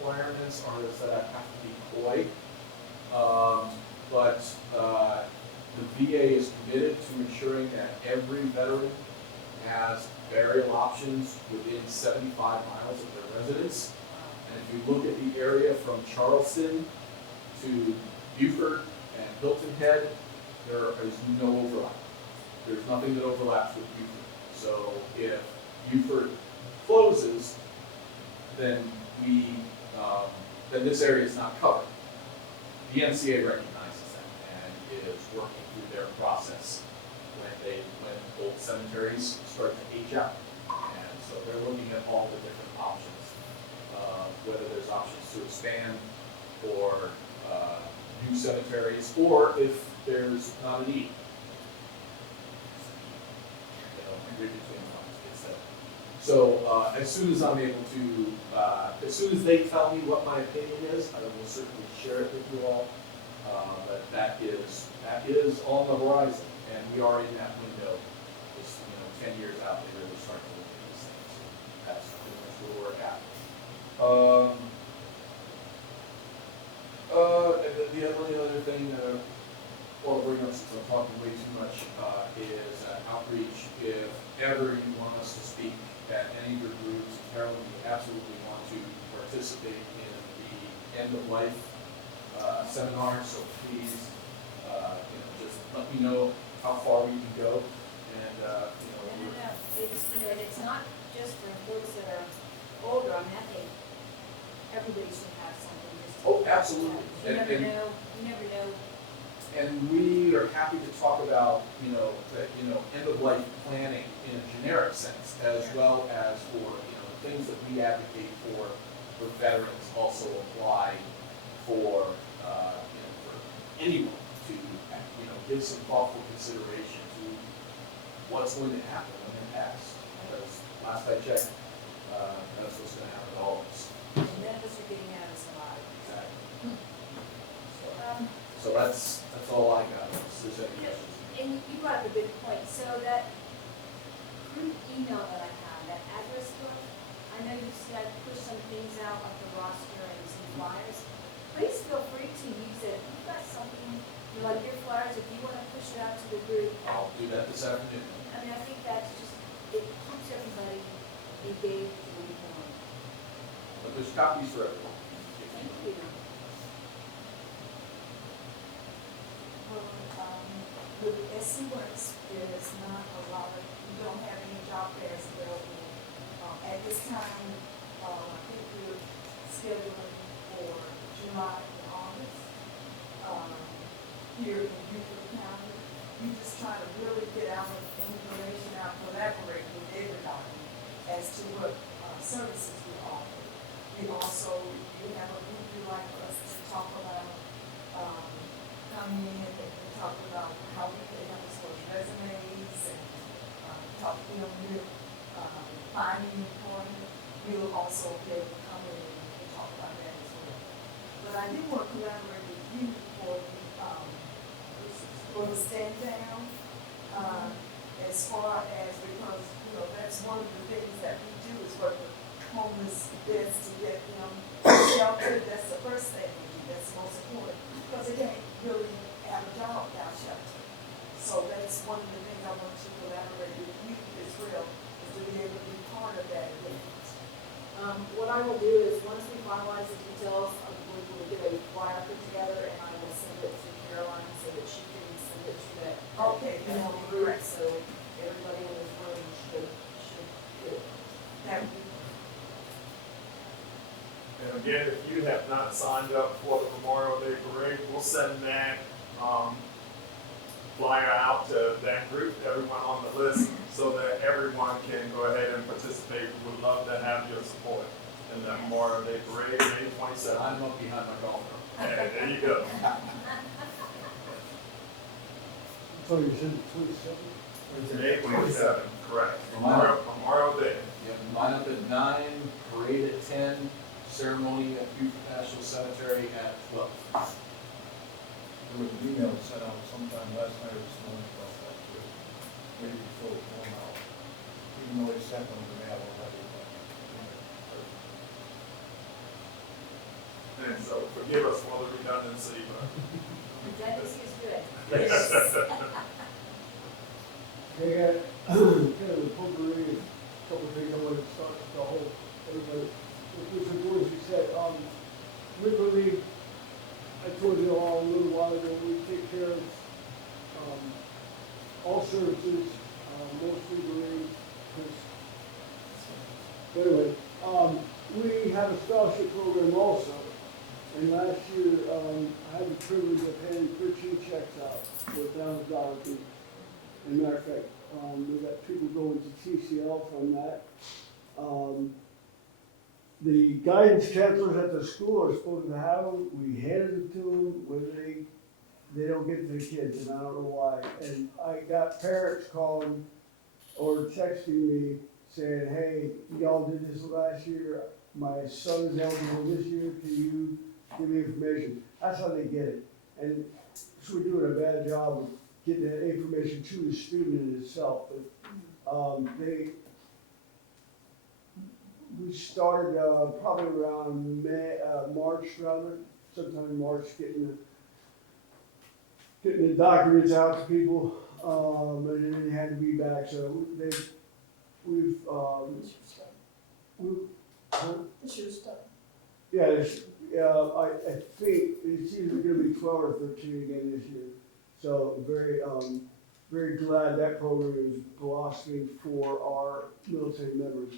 requirements are that I have to be coy. But the VA is committed to ensuring that every veteran has burial options within 75 miles of their residence. And if you look at the area from Charleston to Beaufort and Hilton Head, there is no overlap. There's nothing that overlaps with Beaufort. So if Beaufort closes, then then this area is not covered. The NCA recognizes that and is working through their process when old cemeteries start to age out. And so they're looking at all the different options, whether there's options to expand or new cemeteries, or if there's not a need. Read between the lines. So as soon as I'm able to, as soon as they tell me what my opinion is, I will certainly share it with you all. But that is on the horizon, and we are in that window. Just 10 years out, they really start to look at these things. That's pretty much where we're at. The only other thing, well, bring up since I'm talking way too much, is outreach. If ever you want us to speak at any of your groups, Carolyn, we absolutely want to participate in the end of life seminar. So please, just let me know how far we can go. And It's not just for folks that are older. I mean, I think everybody should have something. Oh, absolutely. You never know. You never know. And we are happy to talk about, end of life planning in a generic sense, as well as for, the things that we advocate for veterans also apply for anyone to, give some thoughtful consideration to what's going to happen when they pass. Because last I checked, that's what's gonna happen to all of us. None of us are getting out of this alive. Exactly. So that's all I got. Is there any questions? And you brought up a good point. So that group email that I have, that address book, I know you've got to push some things out like the roster and some flyers. Please feel free to use it. If you've got something, like your flyers, if you want to push it out to the group. I'll do that this afternoon. I mean, I think that's just, it keeps everybody engaged and informed. But there's copies for everyone. Thank you. With SC Works, there is not a lot of, we don't have any job fairs available. At this time, I think we're scheduling for July and August, here in Beaufort County. We just try to really get out information out, collaborate with everybody as to what services we offer. We also, we have a group we like us to talk about, coming in and talk about how we can help us with resumes and talk, we're finding employment. We'll also be able to come in and talk about that as well. But I do want to collaborate with you for the stand down, as far as, because, that's one of the things that we do is work with homeless vets to get them shelter. That's the first thing we do, that's most important, because they can't really have a job without shelter. So that's one of the things I want to collaborate with you as well, is to be able to be part of that event. What I will do is, once we finalize the details, we will get a flyer put together, and I will send it to Caroline so that she can send it to that. Okay, that email would be group, great. so everybody in this room should get it. That would be And again, if you have not signed up for the Memorial Day Parade, we'll send that flyer out to that group, everyone on the list, so that everyone can go ahead and participate. We would love to have your support in the Memorial Day Parade, May 27th. I'm up behind my golf cart. And there you go. So you said 27? May 27th, correct. Memorial. Memorial Day. Yep, line up at 9, parade at 10, ceremony at Beaufort National Cemetery at 12. There was an email sent out sometime last night or this morning about that too. Maybe before it came out. Even though they sent them the mail already. And so forgive us for the redundancy, but. Redundancy is good. Yes. They had kind of a potpourri, a couple of things I wanted to start with the whole, everybody. Which of course you said, we believe, I told you all a little while ago, we take care of, all services, mostly believe, but anyway, we have a scholarship program also. And last year, I had the privilege of handing 13 checks out for $1,000 each. As a matter of fact, we got people going to TCL from that. The guidance counselors at the school are supposed to have them. We handed them to them when they don't get to the kids, and I don't know why. And I got parents calling or texting me saying, hey, y'all did this last year. My son is eligible this year. Can you give me information? That's how they get it. And so we're doing a bad job of getting that information to the student in itself. But we started probably around March, rather, sometime in March, getting the documents out to people, and then they had to be back. So we've This year's stuff. yeah, I think it's either going to be 12 or 13 again this year. So very glad that program is blossoming for our military members.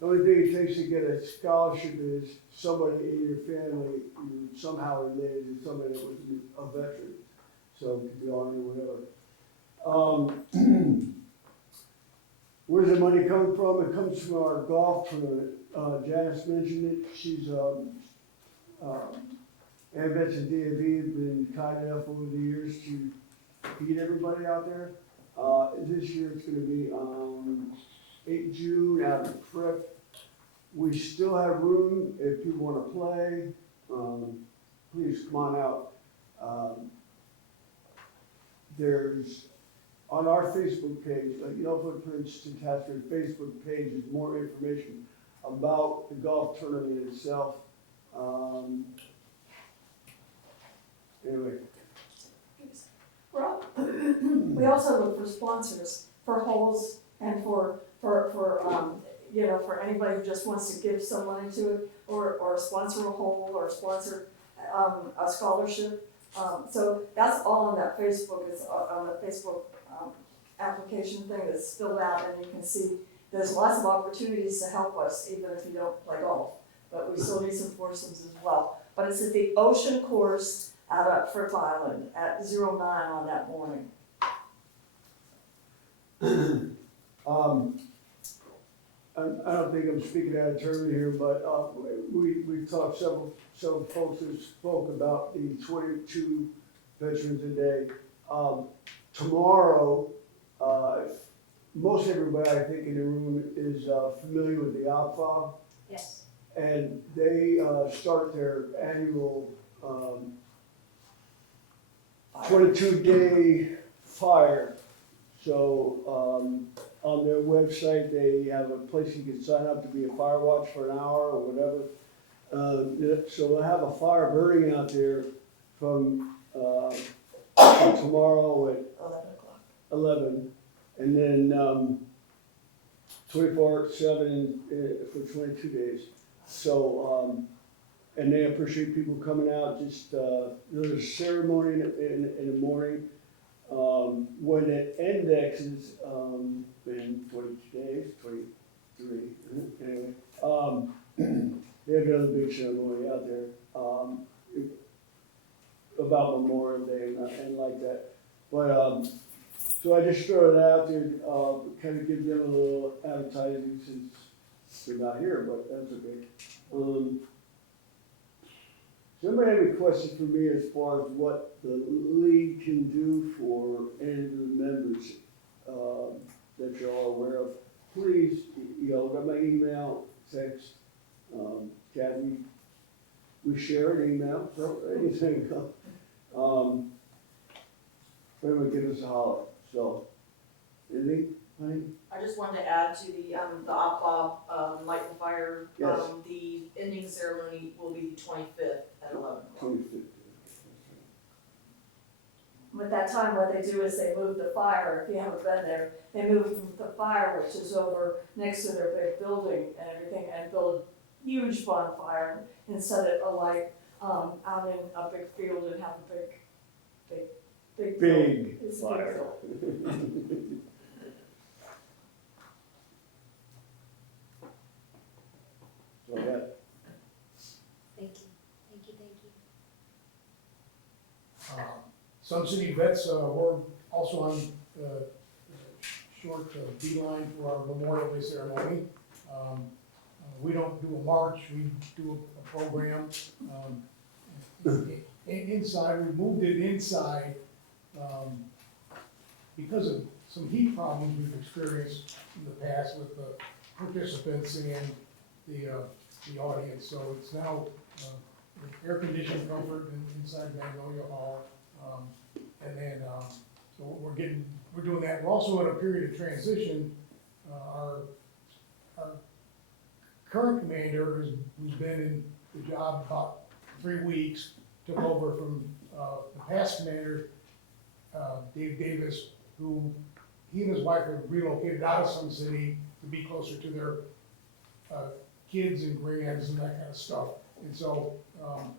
The only thing it takes to get a scholarship is somebody in your family you're somehow related to somebody that was a veteran. So it could be Army or whatever. Where's the money coming from? It comes from our golf tournament. Janice mentioned it. She's and Vets and DAV have been kind enough over the years to feed everybody out there. This year it's gonna be on 8 June out of Fripp. We still have room if people wanna play, please come on out. There's, on our Facebook page, Yellow Footprints to Tasker Facebook page is more information about the golf tournament itself. Anyway. Rob, we also look for sponsors for holes and for anybody who just wants to give some money to it, or sponsor a hole, or sponsor a scholarship. So that's all on that Facebook, it's on the Facebook application thing that's filled out, and you can see there's lots of opportunities to help us, even if you don't play golf. But we still need some foursomes as well. But it's at the Ocean Course out at Fripp Island at 09 on that morning. I don't think I'm speaking out of turn here, but we've talked, several folks have spoke about the 22 veterans a day. Tomorrow, most everybody I think in the room is familiar with the OPFOB. Yes. And they start their annual 22-day fire. So on their website, they have a place you can sign up to be a fire watch for an hour or whatever. So we'll have a fire burning out there from tomorrow at 11, and then 24/7 for 22 days. So, and they appreciate people coming out. Just there's a ceremony in the morning. When it indexes in 22 days, 23, anyway, they have another big ceremony out there about Memorial Day and like that. But so I just throw it out there, kind of give them a little advertising since they're not here, but that's okay. Does anybody have any questions for me as far as what the league can do for any of the members that you're all aware of? Please, got my email, text, Kathy. We share an email, so anything. Everyone give us a holler. So, anything, honey? I just wanted to add to the OPFOB light the fire. Yes. The ending ceremony will be the 25th at 11 o'clock. 25th. At that time, what they do is they move the fire. If you haven't been there, they move the fire, which is over next to their big building and everything, and build a huge bonfire and set it alight out in a big field and have a big Big fire. So yeah. Thank you. Sun City Vets, we're also on short beeline for our Memorial Day ceremony. We don't do a march, we do a program. Inside, we moved it inside because of some heat problems we've experienced in the past with the participants and the audience. So it's now air-conditioned comfort inside Magnolia Hall. And then, so we're doing that. We're also in a period of transition. Our current commander, who's been in the job about 3 weeks, took over from the past commander, Dave Davis, who he and his wife have relocated out of Sun City to be closer to their kids and grands and that kind of stuff. And so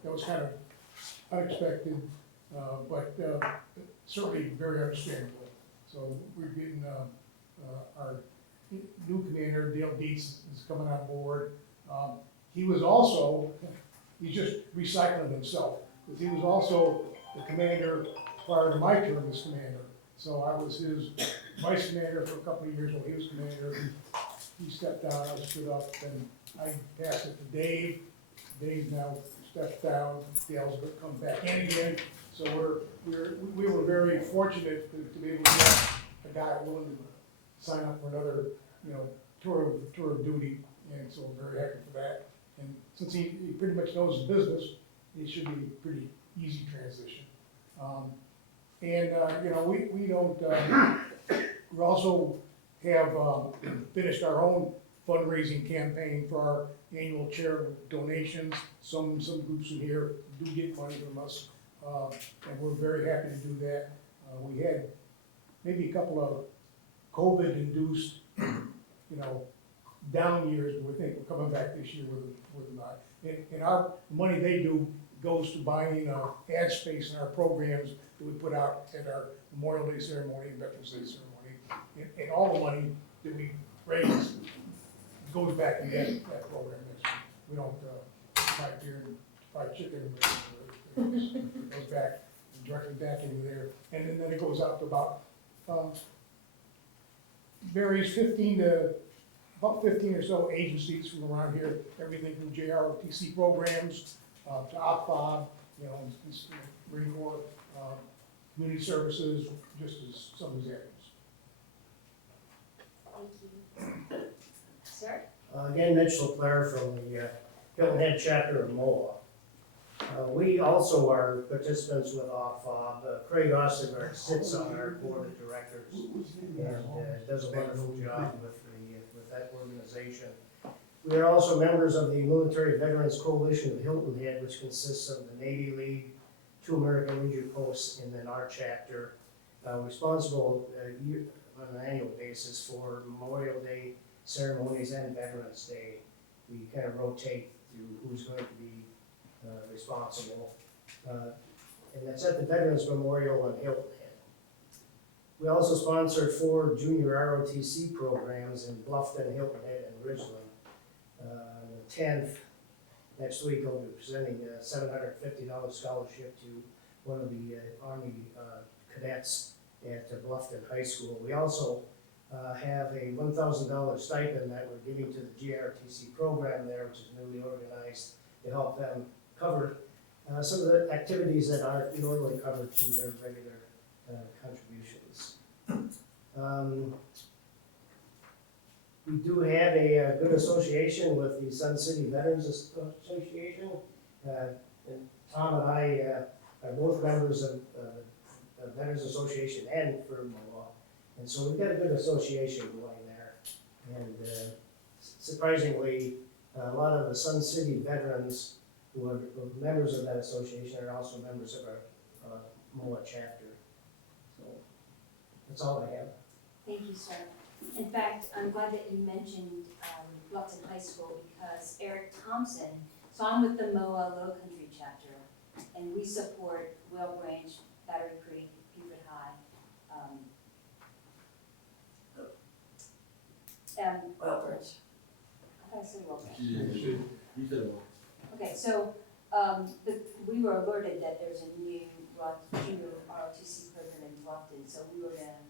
that was kind of unexpected, but certainly very understandable. So we're getting our new commander, Dale Dietz, is coming on board. He was also, he's just recycling himself, because he was also the commander prior to my term as commander. So I was his vice commander for a couple of years while he was commander. He stepped down, I stood up, and I passed it to Dave. Dave now stepped down, Dale's come back in again. So we were very fortunate to be able to get a guy willing to sign up for another, tour of duty, and so I'm very happy for that. And since he pretty much knows the business, it should be a pretty easy transition. We don't, we also have finished our own fundraising campaign for our annual charitable donations. Some groups in here do get money from us, and we're very happy to do that. We had maybe a couple of COVID-induced, down years, but we think we're coming back this year with a lot. And our money they do goes to buying ad space in our programs that we put out at our Memorial Day ceremony and Veterans Day ceremony. And all the money that we raise goes back in that program next year. We don't buy beer and fried chicken, it goes back, directly back into there. And then it goes out to about, varies 15 or so agencies from around here, everything from JROTC programs to OPFOB, Marine Corps, community services, just as some examples. Thank you. Sir? Again, Mitch LeClaire from the Hilton Head chapter of MOA. We also are participants with OPFOB. Craig Ostergaard sits on our board of directors and does a wonderful job with that organization. We are also members of the Military Veterans Coalition of Hilton Head, which consists of the Navy League, 2 American Legion posts, and then our chapter, responsible on an annual basis for Memorial Day ceremonies and Veterans Day. We kind of rotate through who's going to be responsible. And that's at the Veterans Memorial in Hilton Head. We also sponsor 4 junior ROTC programs in Bluffton, Hilton Head, and Ridgeland. On the 10th, next week, I'll be presenting a $750 scholarship to one of the Army cadets at Bluffton High School. We also have a $1,000 stipend that we're giving to the GRTC program there, which is newly organized, to help them cover some of the activities that aren't normally covered through their regular contributions. We do have a good association with the Sun City Veterans Association. And Tom and I are both members of the Veterans Association and for MOA. And so we've got a good association going there. And surprisingly, a lot of the Sun City veterans who are members of that association are also members of our MOA chapter. So that's all I have. Thank you, sir. In fact, I'm glad that you mentioned Bluffton High School because Eric Thompson, so I'm with the MOA Low Country chapter, and we support Whale Branch, Battery Creek, Beaufort High. Well, Branch. I thought I said Whale Branch. You said it. Okay, so we were alerted that there's a new junior ROTC program in Bluffton, so we were going to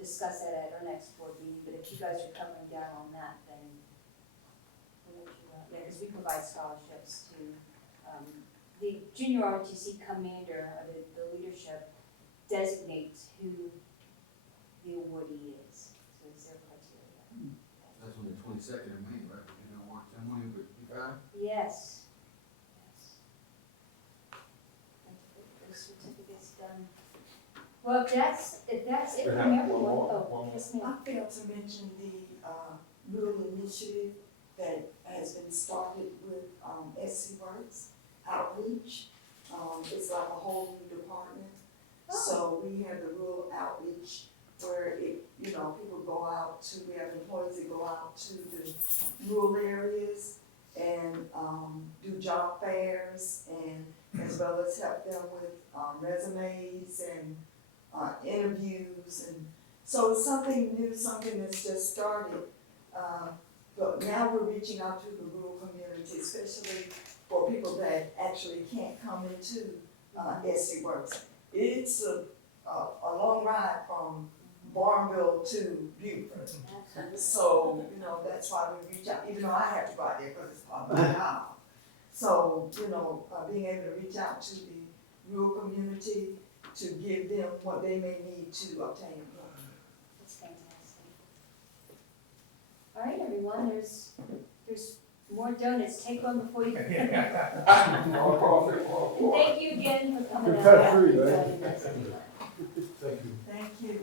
discuss that at our next board meeting, but if you guys are coming down on that, then we'll let you know. Yeah, because we provide scholarships to the junior ROTC commander, or the leadership designates who the awardee is, so it's their criteria. That's on the 22nd of May, right? You know, watch that money for 55? Yes. The certificate's done. Well, if that's it from everyone. Oh, yes, ma'am. I failed to mention the rural initiative that has been started with SC Works Outreach. It's like a whole new department. So we have the rural outreach where people go out to, we have employees that go out to the rural areas and do job fairs and as well as help them with resumes and interviews, and so it's something new, something that's just started. But now we're reaching out to the rural community, especially for people that actually can't come into SC Works. It's a long ride from Barnville to Beaufort. So that's why we reach out, even though I have to go out there because it's part of my job. So, being able to reach out to the rural community to give them what they may need to obtain employment. That's fantastic. All right, everyone, there's more donuts. Take one before you. And thank you again for coming out. Good pet food, and right? joining us. Thank you. Thank you.